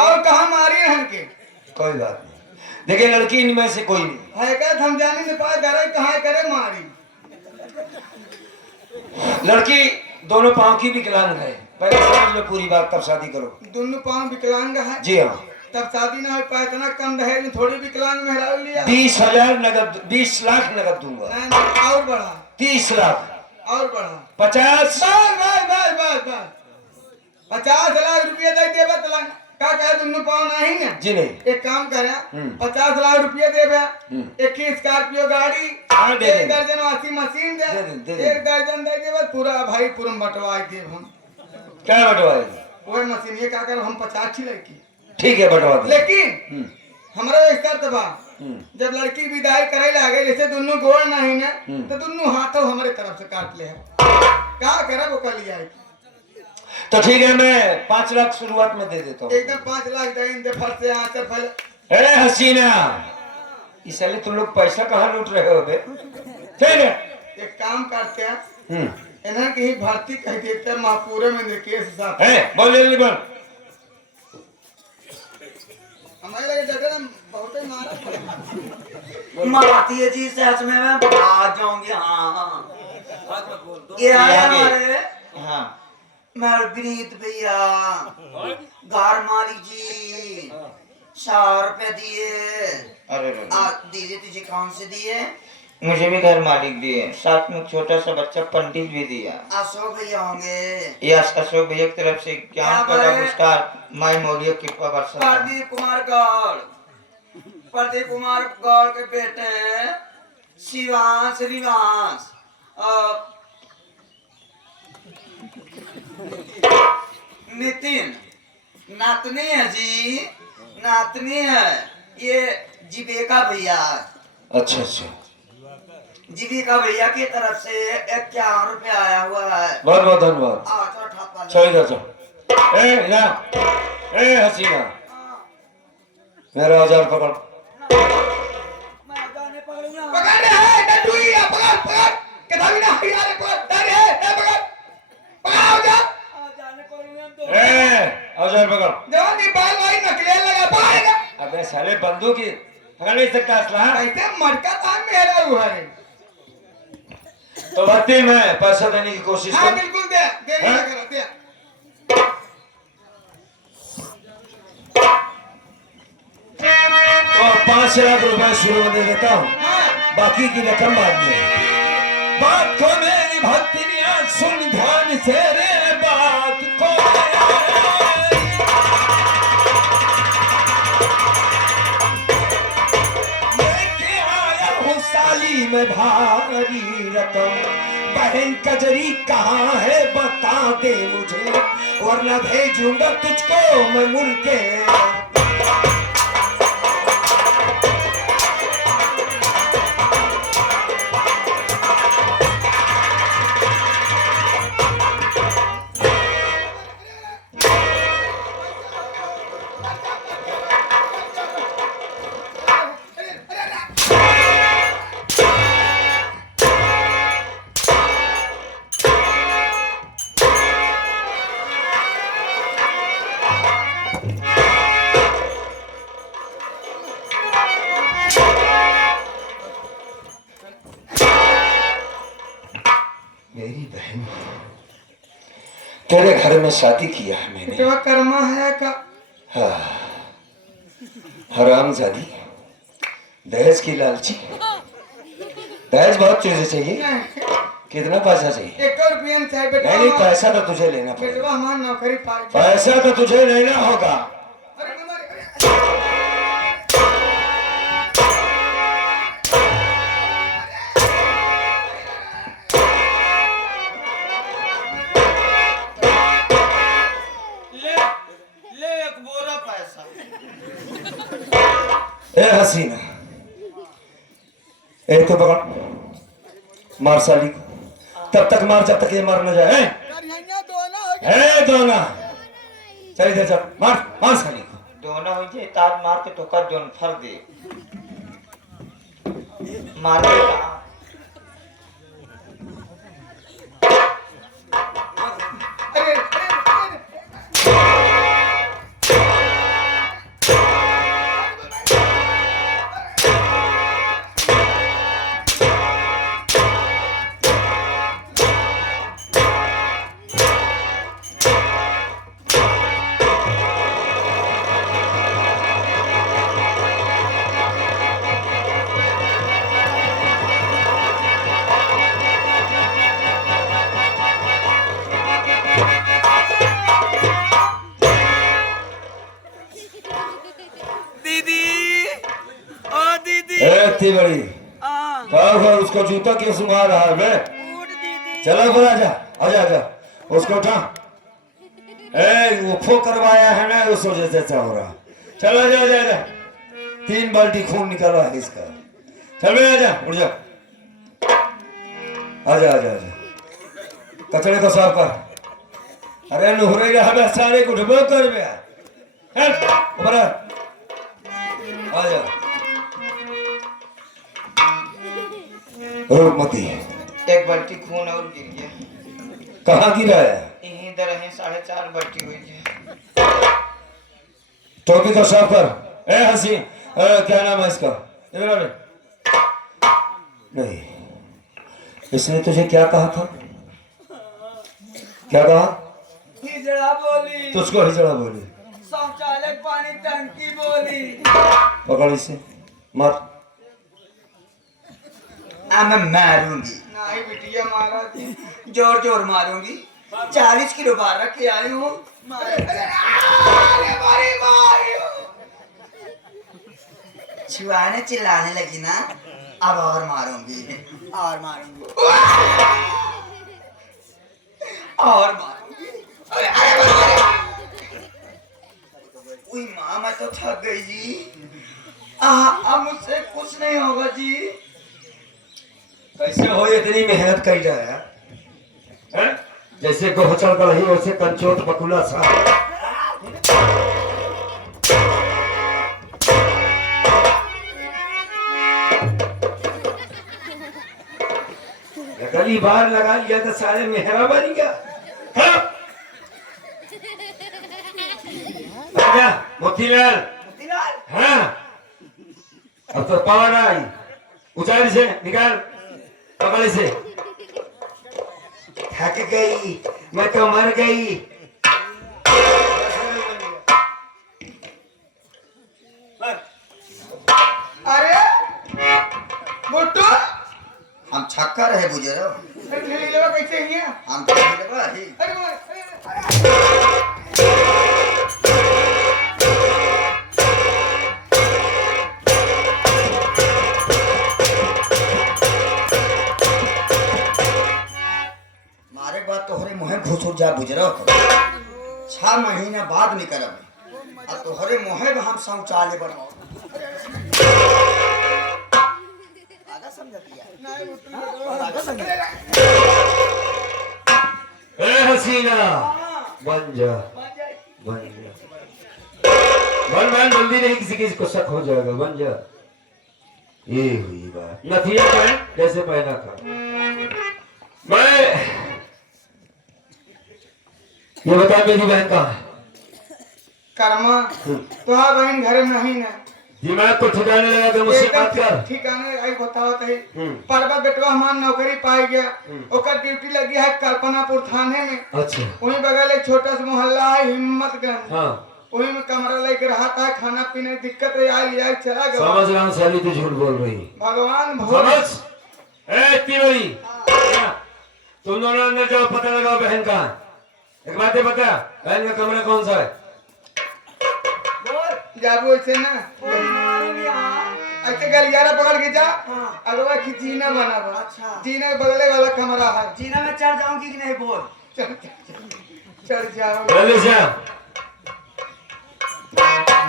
और कहा मारी हन के कोई बात नहीं। देखिए लड़की इनमें से कोई नहीं। है का हम जाने से पास करे कहाँ करे मारी लड़की दोनों पांव की विकलांग है, पहले समझ लो पूरी बात, तब शादी करो। दोनों पांव विकलांग है जी हाँ। तब शादी ना हो पाए इतना कम दहेज में थोड़ी विकलांग मेहरा लिया 20,000 नगद, 20 लाख नगद दूंगा। नहीं, और बढ़ा 30 लाख, और बढ़ा 50। बस 50 लाख रुपया दे देबा तला का कहे दोनों पाँव नहीं ना जी नहीं। एक काम करे 50 लाख रुपया देबे एक ही स्कॉर्पियो गाड़ी हाँ, दे एक देंगे। दर्जन वॉशिंग मशीन दे दे देंगे। एक दर्जन दे देबे पूरा भाई पूरा बंटवा देब हम क्या बंटवाएगी? वही मशीन ये का कर हम 50 छी लड़की ठीक है बंटवा दे। लेकिन हमारा एक शर्त बा जब लड़की विदाई करे लागे जैसे दोनों गोड़ नहीं ना तो दोनों हाथों हमारे तरफ से काट ले का करे वो कर लिया तो ठीक है, मैं 5 लाख शुरुआत में दे देता हूँ। एकदम 5 लाख दे फट से यहाँ से फल ए हसीना, इस साले तुम लोग पैसा कहाँ लूट रहे हो बे? ठीक है। एक काम करते हैं इन्हें कहीं भर्ती कह देते महापुरे में केस साथ बोल जल्दी बोल। हमारे लगे डर बहुत ही मारा मारती है जी, सच में मैं भाग जाऊंगी। हाँ ये आया हमारे। हाँ मैं विनीत भैया घर मालिक जी 100 रुपए दिए। अरे दीदी तुझे कौन से दिए? मुझे भी घर मालिक दिए, साथ में छोटा सा बच्चा पंडित भी दिया। अशोक भैया होंगे? यस, अशोक भैया की तरफ से ज्ञान का पुरस्कार माई मौर्य कृपा वर्षा। प्रदीप कुमार गौड़ के बेटे शिवांश नितिन नातनी है जी, नातनी है ये जीविका भैया। अच्छा अच्छा, जीविका भैया की तरफ से 51 रुपया आया हुआ है। बहुत बहुत धन्यवाद। चलिए चल। ए हसीना, मेरा 1000 पकड़। पकड़ रे है डटुई पकड़ पकड़ किताबी ना यार पकड़ डर है पकड़ पकड़ जा औजार पकड़। जवान की बाल भाई नकले लगा पाएगा अबे साले बंदूक की पकड़ नहीं सकता असला। ऐसे मटका था मेरा हुआ है। तो भर्ती में पैसा देने की कोशिश हाँ कर। बिल्कुल दे देने का करो दे। तो 5 लाख रुपए शुरू में दे देता हूँ, बाकी की रकम बाद में। बात को मेरी भक्तिनिया सुन ध्यान से रे, बात को लेके आया हूँ साली में भारी रकम। बहन कजरी कहाँ है बता दे मुझे, वरना भेजूंगा तुझको मैं मुल्के। मेरी बहन, तेरे घर में शादी किया है मैंने। इतना कर्मा है का हाँ, हरामजादी, दहेज की लालची, दहेज बहुत चीजें चाहिए। नहीं, कितना पैसा चाहिए? 1 रुपया नहीं चाहिए बेटा। नहीं पैसा तो तुझे लेना पड़ेगा। बेटवा हमारी नौकरी पाई। पैसा तो तुझे लेना होगा। अरे हमारे ले ले एक बोरा पैसा। ए हसीना, ए तो पकड़, मार साली को। तब तक मार जब तक ये मर न जाए। दोना चल इधर चल, मार मार साली को। दोनों हो जाए ताज मार के तो कर दोन फर दे मार देगा। अरे इतनी बड़ी कहा उसको जूता क्यों सुंघा रहा है? मैं चलो फिर आजा आजा आजा उसको उठा। वो फो करवाया है ना उस वजह से ऐसा हो रहा। चलो आजा आजा आजा, 3 बाल्टी खून निकला है इसका। चल बे आजा, उठ जा, आजा आजा आजा, कचड़े को साफ कर। अरे नुहरे हमें सारे को ढुबो कर बे। ऊपर आजा। मती एक बाल्टी खून और गिर गया। कहाँ गिरा है? यहीं इधर है 4.5 बाल्टी हुई है। टोपी तो साफ कर। ए हसी, क्या नाम है इसका? इधर आ ले। नहीं, इसने तुझे क्या कहा था? क्या कहा? हिजड़ा बोली, तुझको हिजड़ा बोली, शौचालय पानी टंकी बोली। पकड़ इसे, मार। मैं मारूंगी। नहीं बिटिया मारा थी। जोर जोर मारूंगी। 40 किलो बार रख के आई हूँ। छुआने चिल्लाने लगी ना, अब और मारूंगी और मारूंगी और मारूंगी। उई माँ, मैं तो थक गई जी। अब मुझसे कुछ नहीं होगा जी। कैसे हो इतनी मेहनत कर रहा है? जैसे गोहचल गलही वैसे कंचोट बकुला सा। गली बार लगा लिया तो सारे मेहरा बन गया। आजा मोतीलाल। हाँ, अब तो पावर आई। उचाल से निकाल, पकड़ से। थक गई, मैं तो मर गई। अरे बुट्टू, हम छक्कर है बुझरो। कैसे ही है? हम तो लेवा ही। मारे बात तोहरे मुहे घुसुर जा बुझरो। 6 महीना बाद निकलब अब तोहरे मुहे हम शौचालय बनवाओ। ए हसीना, बन जा बन जा। बन जल्दी नहीं, किसी किसी को शक हो जाएगा। बन जा। ये हुई बात। नथिया पहन जैसे पहना था। मैं ये बता, मेरी बहन कहाँ है? कर्मा तुहार बहन घर में नहीं ना। दिमाग को ठिकाने लगा के मुझसे बात कर। ठिकाने आई बतावत है। परवा बेटवा हमार नौकरी पाई गया। ओकर ड्यूटी लगी है कल्पनापुर थाने में। अच्छा। वहीं बगल एक छोटा सा मोहल्ला है हिम्मतगंज। हाँ, वहीं में कमरा लेके रहा था। खाना पीने दिक्कत है, आई चला गया। समझ रहा हूँ साली, तू झूठ बोल रही है। भगवान भोले। समझ। ए तिवारी, तुम दोनों अंदर जाओ, पता लगाओ बहन कहाँ है। एक बात है बता, बहन का कमरा कौन सा है? जाबो ऐसे ना ऐसे गलियारा पकड़ के जा। अगवा की जीना बनावा। अच्छा। जीना के बगले वाला कमरा है। जीना में चढ़ जाऊंगी कि नहीं बोल। चढ़ जाओ। जल्दी से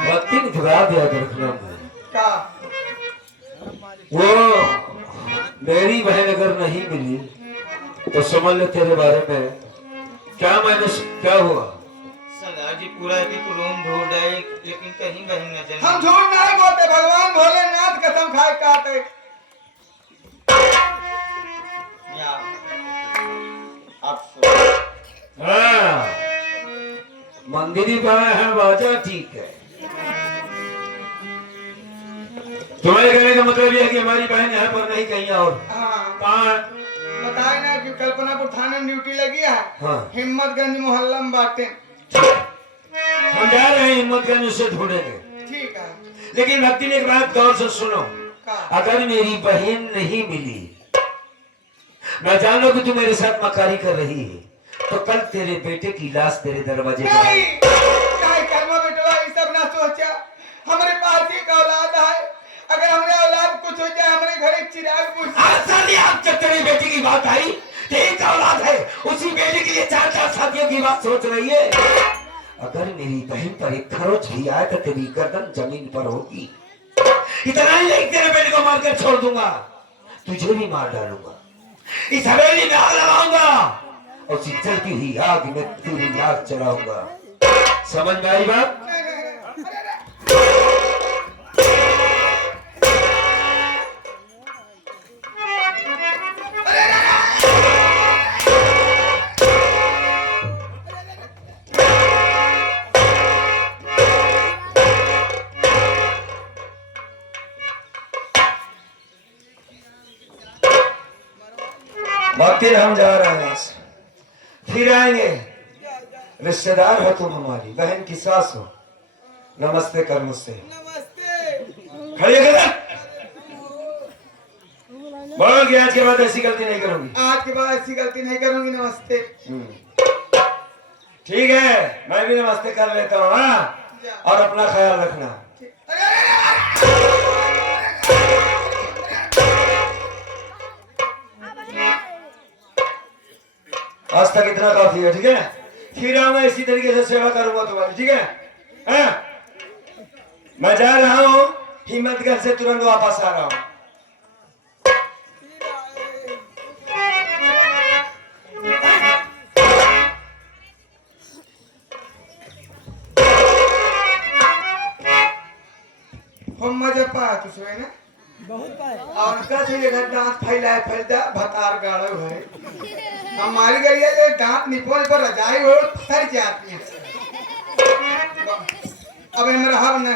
वक्त नहीं खिला दिया रखना। का वो मेरी बहन अगर नहीं मिली तो समझ ले तेरे बारे में क्या क्या हुआ। सरदार जी पूरा एक रूम ढूंढ रहे लेकिन कहीं बहन नजर हम नहीं। झूठ नहीं बोलते, भगवान भोलेनाथ कसम खाए कहते। यहाँ आप सो। हाँ, मंदिरी बना है बाजा ठीक है। तुम्हारे कहने का मतलब यह है कि हमारी बहन यहाँ पर नहीं कहीं और। हाँ कहाँ है? बताए ना कि कल्पनापुर थाने में ड्यूटी लगी है। हाँ। हिम्मतगंज मोहल्ला में बाटे। हम जा रहे हैं हिम्मतगंज से ढूंढेंगे। ठीक है। लेकिन भक्ति ने एक बात गौर से सुनो, का अगर मेरी बहन नहीं मिली, मैं जान लो कि तू मेरे साथ मकारी कर रही है, तो कल तेरे बेटे की लाश तेरे दरवाजे पर नहीं, काहे कर्मा बेटवा ये सब ना सोचा। हमारे पास एक औलाद है, अगर हमारे औलाद कुछ हो जाए, हमारे घर एक चिराग बुझ जाए। आज जब तेरी बेटी की बात आई, एक औलाद है, उसी बेटे के लिए 4-4 शादियों की बात सोच रही है। अगर मेरी बहन पर एक खरोच भी आए तो तेरी गर्दन जमीन पर होगी। इतना ही नहीं, तेरे बेटे को मारकर छोड़ दूंगा, तुझे भी मार डालूंगा, इस हवेली में आग लगाऊंगा और उसी जलती हुई आग में तेरी आग चलाऊंगा। समझ में आई बात? वकील हम जा रहे हैं यहाँ से, फिर आएंगे। रिश्तेदार हो तुम, हमारी बहन की सास हो। नमस्ते कर मुझसे। नमस्ते। खड़े कर बोलो कि आज के बाद ऐसी गलती नहीं करूंगी। आज के बाद ऐसी गलती नहीं करूंगी। नमस्ते। ठीक है, मैं भी नमस्ते कर लेता हूँ। हाँ, और अपना ख्याल रखना। आज तक इतना काफी है, ठीक है? फिर आऊंगा इसी तरीके से सेवा करूंगा तुम्हारी, ठीक है? हाँ? मैं जा रहा हूँ, हिम्मतगढ़ से तुरंत वापस आ रहा हूँ। हम मजा पा तुझे ना बहुत पाए। और का से घर दांत फैलता भतार गाड़ो है। हमारी गलिया ये दांत निपोल पर रजाई हो फर जाती है। अब हम रहा ना,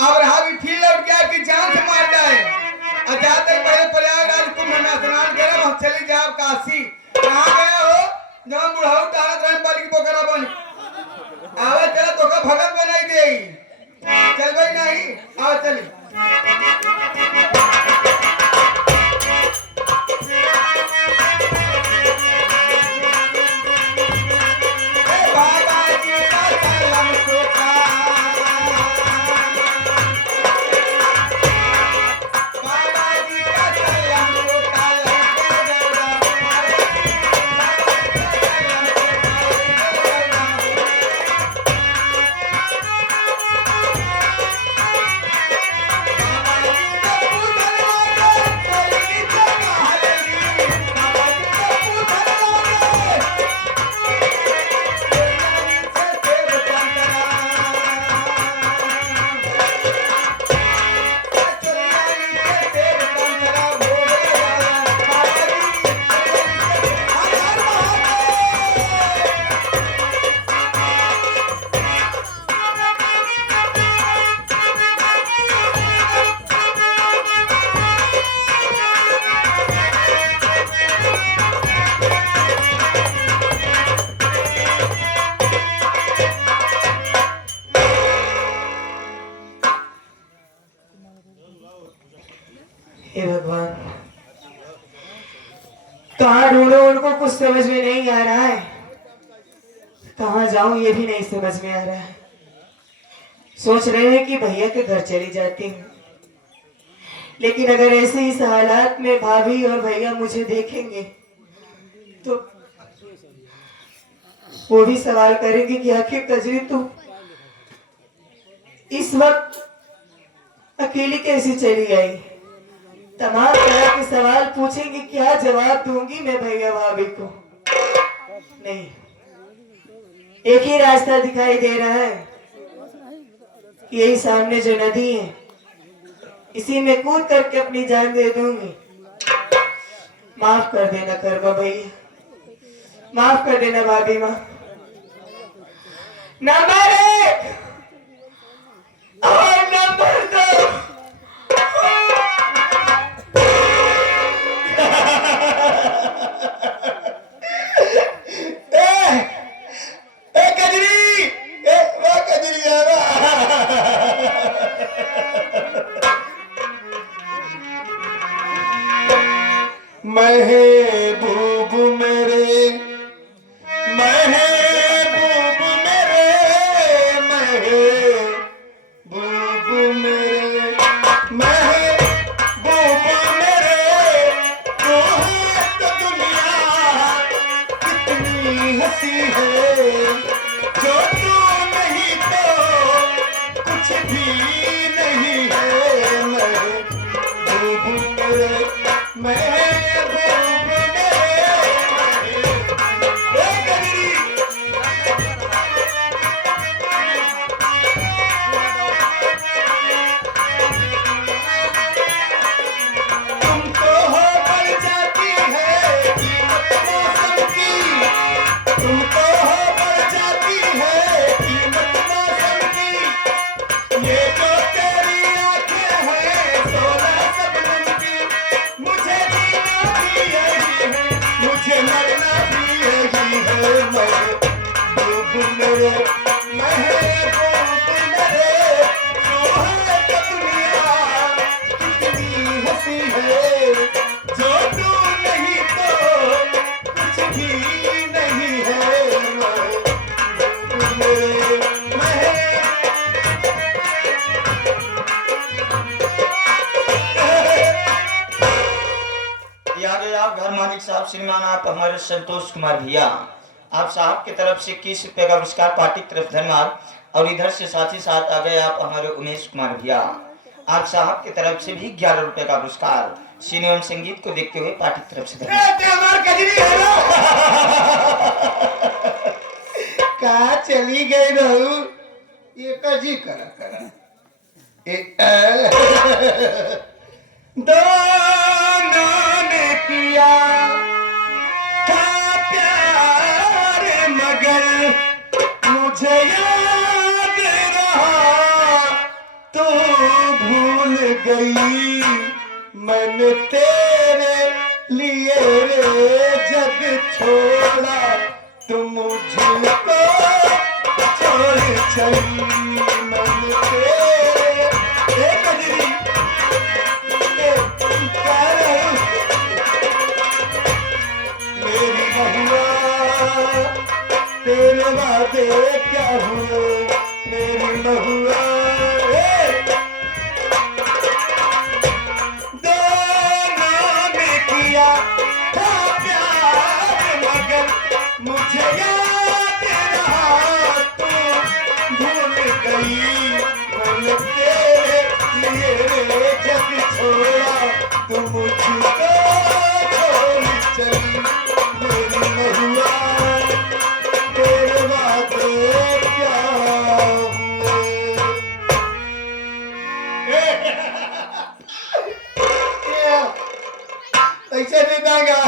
अब रहा भी फील लौट गया कि जान से मार जाए। आजाद पहले प्रयागराज कुंभ में स्नान करे, हम चले जाओ काशी। कहाँ गया हो? जब बुढ़ाऊ तारत रहन बल की पोखरा बन आवे चला तो का भगत बनाई दे। चल भाई नहीं आओ चली। कहाँ ढूंढो उनको कुछ समझ में नहीं आ रहा है, कहाँ जाऊं ये भी नहीं समझ में आ रहा है। सोच रहे हैं कि भैया के घर चली जाती हूँ, लेकिन अगर ऐसे इस हालात में भाभी और भैया मुझे देखेंगे तो वो भी सवाल करेंगे कि आखिर कजरी तू इस वक्त अकेली कैसी चली आई। तमाम तरह के सवाल पूछेंगे, क्या जवाब दूंगी मैं भैया भाभी को। नहीं, एक ही रास्ता दिखाई दे रहा है, यही सामने जो नदी है इसी में कूद करके अपनी जान दे दूंगी। माफ कर देना करवा भैया, माफ कर देना भाभी माँ। नंबर 1 और नंबर 2। कजरी, वाह कजरी आवा। महबूब मेरे, महबूब मेरे, महबूब मेरे, महबूब मेरे, तू है तो दुनिया कितनी हंसी है, जो तू नहीं तो कुछ भी नहीं है। महबूब मेरे, महबूब मेरे, कजरी। तुमको हो पड़ जाती है कीमत मौसम की, तुमको हो पड़ जाती है कीमत मौसम की, ये जो तेरी आंखें हैं 16 शबनम की। मुझे जीना भी यही है, मुझे मरना भी यही है। महबूब मेरे, महबूब मेरे, तू है तो दुनिया कितनी हंसी है, जो तू नहीं तो कुछ भी नहीं है। महबूब मेरे, याद आप घर मालिक साहब श्रीमान आप हमारे संतोष कुमार भैया, आप साहब की तरफ से 21 रुपए का पुरस्कार पार्टी की तरफ धन्यवाद। और इधर से साथ ही साथ आ गए आप हमारे उमेश कुमार भैया, आप साहब की तरफ से भी 11 रुपए का पुरस्कार। सिनेमा संगीत को देखते हुए पार्टी की तरफ से धन्यवाद। हमार कजरी है ना। कहा चली गई रहू, ये कजी करा करा। दोनों ने किया था प्यार मगर मुझे याद रहा तो भूल गई, मैंने तेरे लिए रे जग छोड़ा तुम मुझको छोड़ चली। मैंने तेरे कजरी मेरी बहुआ तेरे वादे क्या हुए, मेरी बहुआ दोनों ने किया था प्यार मगर मुझे याद रहा तू भूल गई, मैंने तेरे लिए जग छोड़ा तू मुझको छोड़ चली। मेरी महुआ तेरे वादे क्या हुए। ऐसे नहीं देगा।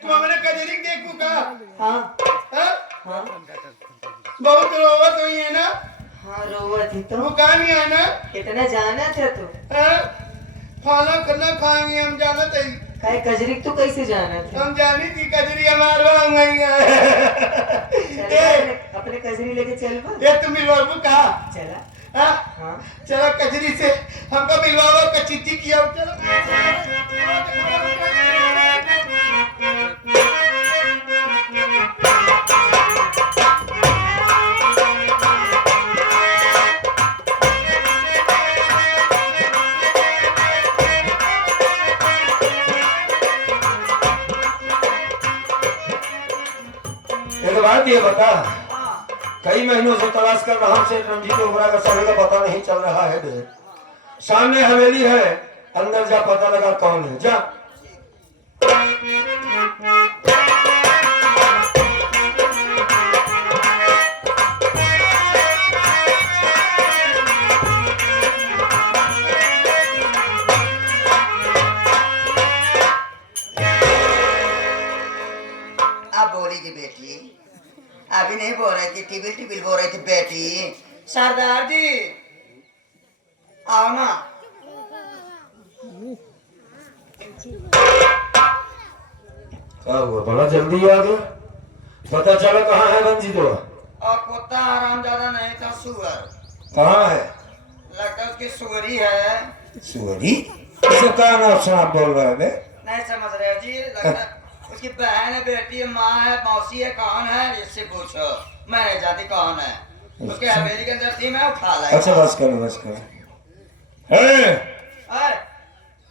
तू हमारे कजरी देखू का? हाँ हाँ? हाँ बहुत रोवत हुई है ना? हाँ रोवा थी तू तो कहाँ नहीं आना? कितना जाना था तू। हाँ? खाना खाना खाएंगे हम, जाना चाहिए। काय कजरी तू कैसे जाना था। हम जानी थी कजरी हमारे वहाँ गई चल है। अपने कजरी लेके चल बा। ये तुम मिलवाबू कहा? चला हाँ? हाँ चलो कजरी से हमको मिलवाओ, कचिट्ठी किया चलो। एक बात ये बता, कई महीनों से तलाश कर रहा हूं सेठ रंजीत ओबरा का साले का पता नहीं चल रहा है बे। सामने हवेली है, अंदर जा पता लगा कौन है, जा। अब बोलेगी बेटी, अभी नहीं बोल रही थी, टिबिल टिबिल बोल रही थी बेटी। सरदार जी आओ ना। क्या हुआ, बड़ा जल्दी आ गया? पता चला कहाँ है रंजीत? और कुत्ता आराम ज्यादा नहीं था, सुअर। कहाँ है? लगता है उसकी सुअरी है। सुअरी? इसे क्या नाम से आप बोल रहे हैं बे? नहीं समझ रहे जी, लगता है उसकी बहन है, बेटी है, माँ है, मौसी है, कौन है इससे पूछो, मैं नहीं जानती कौन है। उसके हवेली के अंदर थी, मैं उठा लाई। अच्छा बस करो बस करो। है अरे,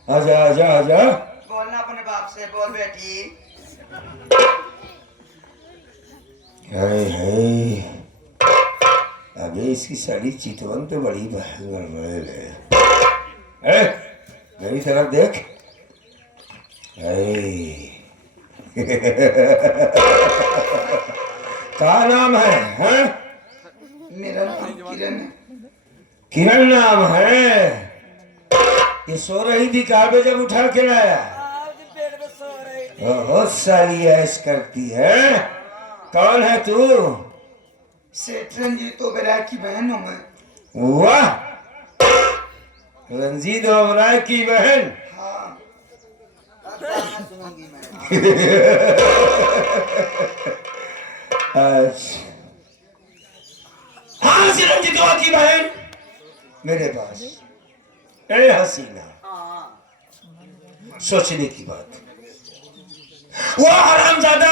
आजा आजा आजा। बोलना अपने बाप से, बोल बेटी। हाय हाय, अबे इसकी साड़ी चितवन तो बड़ी बड़बड़ है। मेरी तरफ देख। क्या नाम है, हैं? मेरा नाम किरण है। किरण नाम है। ये सो रही थी काबे जब उठा के लाया? ओहो साली ऐश करती है। कौन है तू? सेठ रंजीत ओबराय की बहन हूँ मैं। वाह, रंजीत ओबराय की बहन। हाँ। अच्छा, हाँ जी रंजीत ओबराय की बहन मेरे पास। ए हसीना, सोचने की बात। वो हरामजादा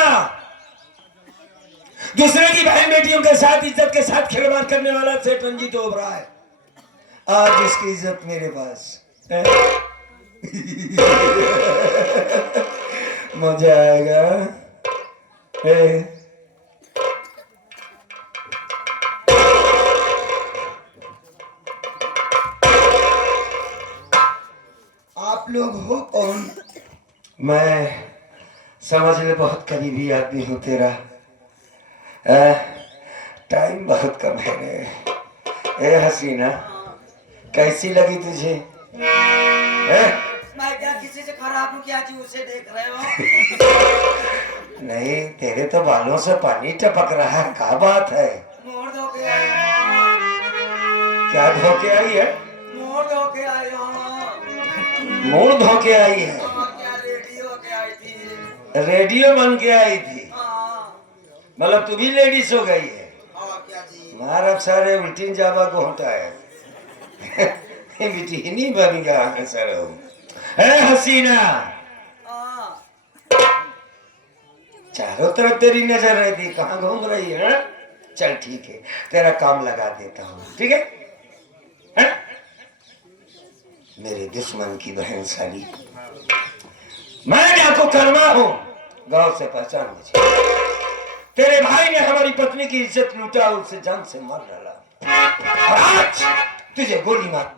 दूसरे की बहन बेटियों के साथ इज्जत के साथ खिलवाड़ करने वाला सेठ रंजीत ओबराय, आज इसकी इज्जत मेरे पास है। मजा आएगा। आप लोग हो कौन? मैं समझ ले बहुत करीबी आदमी हूँ तेरा। टाइम बहुत कम है रे। ए हसीना, कैसी लगी तुझे? मैं क्या किसी से खराब हूँ क्या जी, उसे देख रहे हो? नहीं, तेरे तो बालों से पानी टपक रहा है, क्या बात है? मोड़ धो के आई हूँ। क्या धो के आई है? मोड़ धो के आई हूँ। मुंह धो के आई है? और क्या रेडियो के आई थी। रेडियो बन के आई थी? हाँ। मतलब तू भी लेडीज हो गई है? और क्या जी। मार अब सारे उल्टी जावा को होता है। बेटी नहीं बन गया सर। है हसीना, हाँ। चारों तरफ तेरी नजर रहती, कहाँ घूम रही है? चल ठीक है, तेरा काम लगा देता हूँ, ठीक है? मेरे दुश्मन की बहन साली, मैं जाको कर्मा हूँ, गांव से पहचान मुझे। तेरे भाई ने हमारी पत्नी की इज्जत लूटा, उसे जान से मार डाला, और आज तुझे गोली मार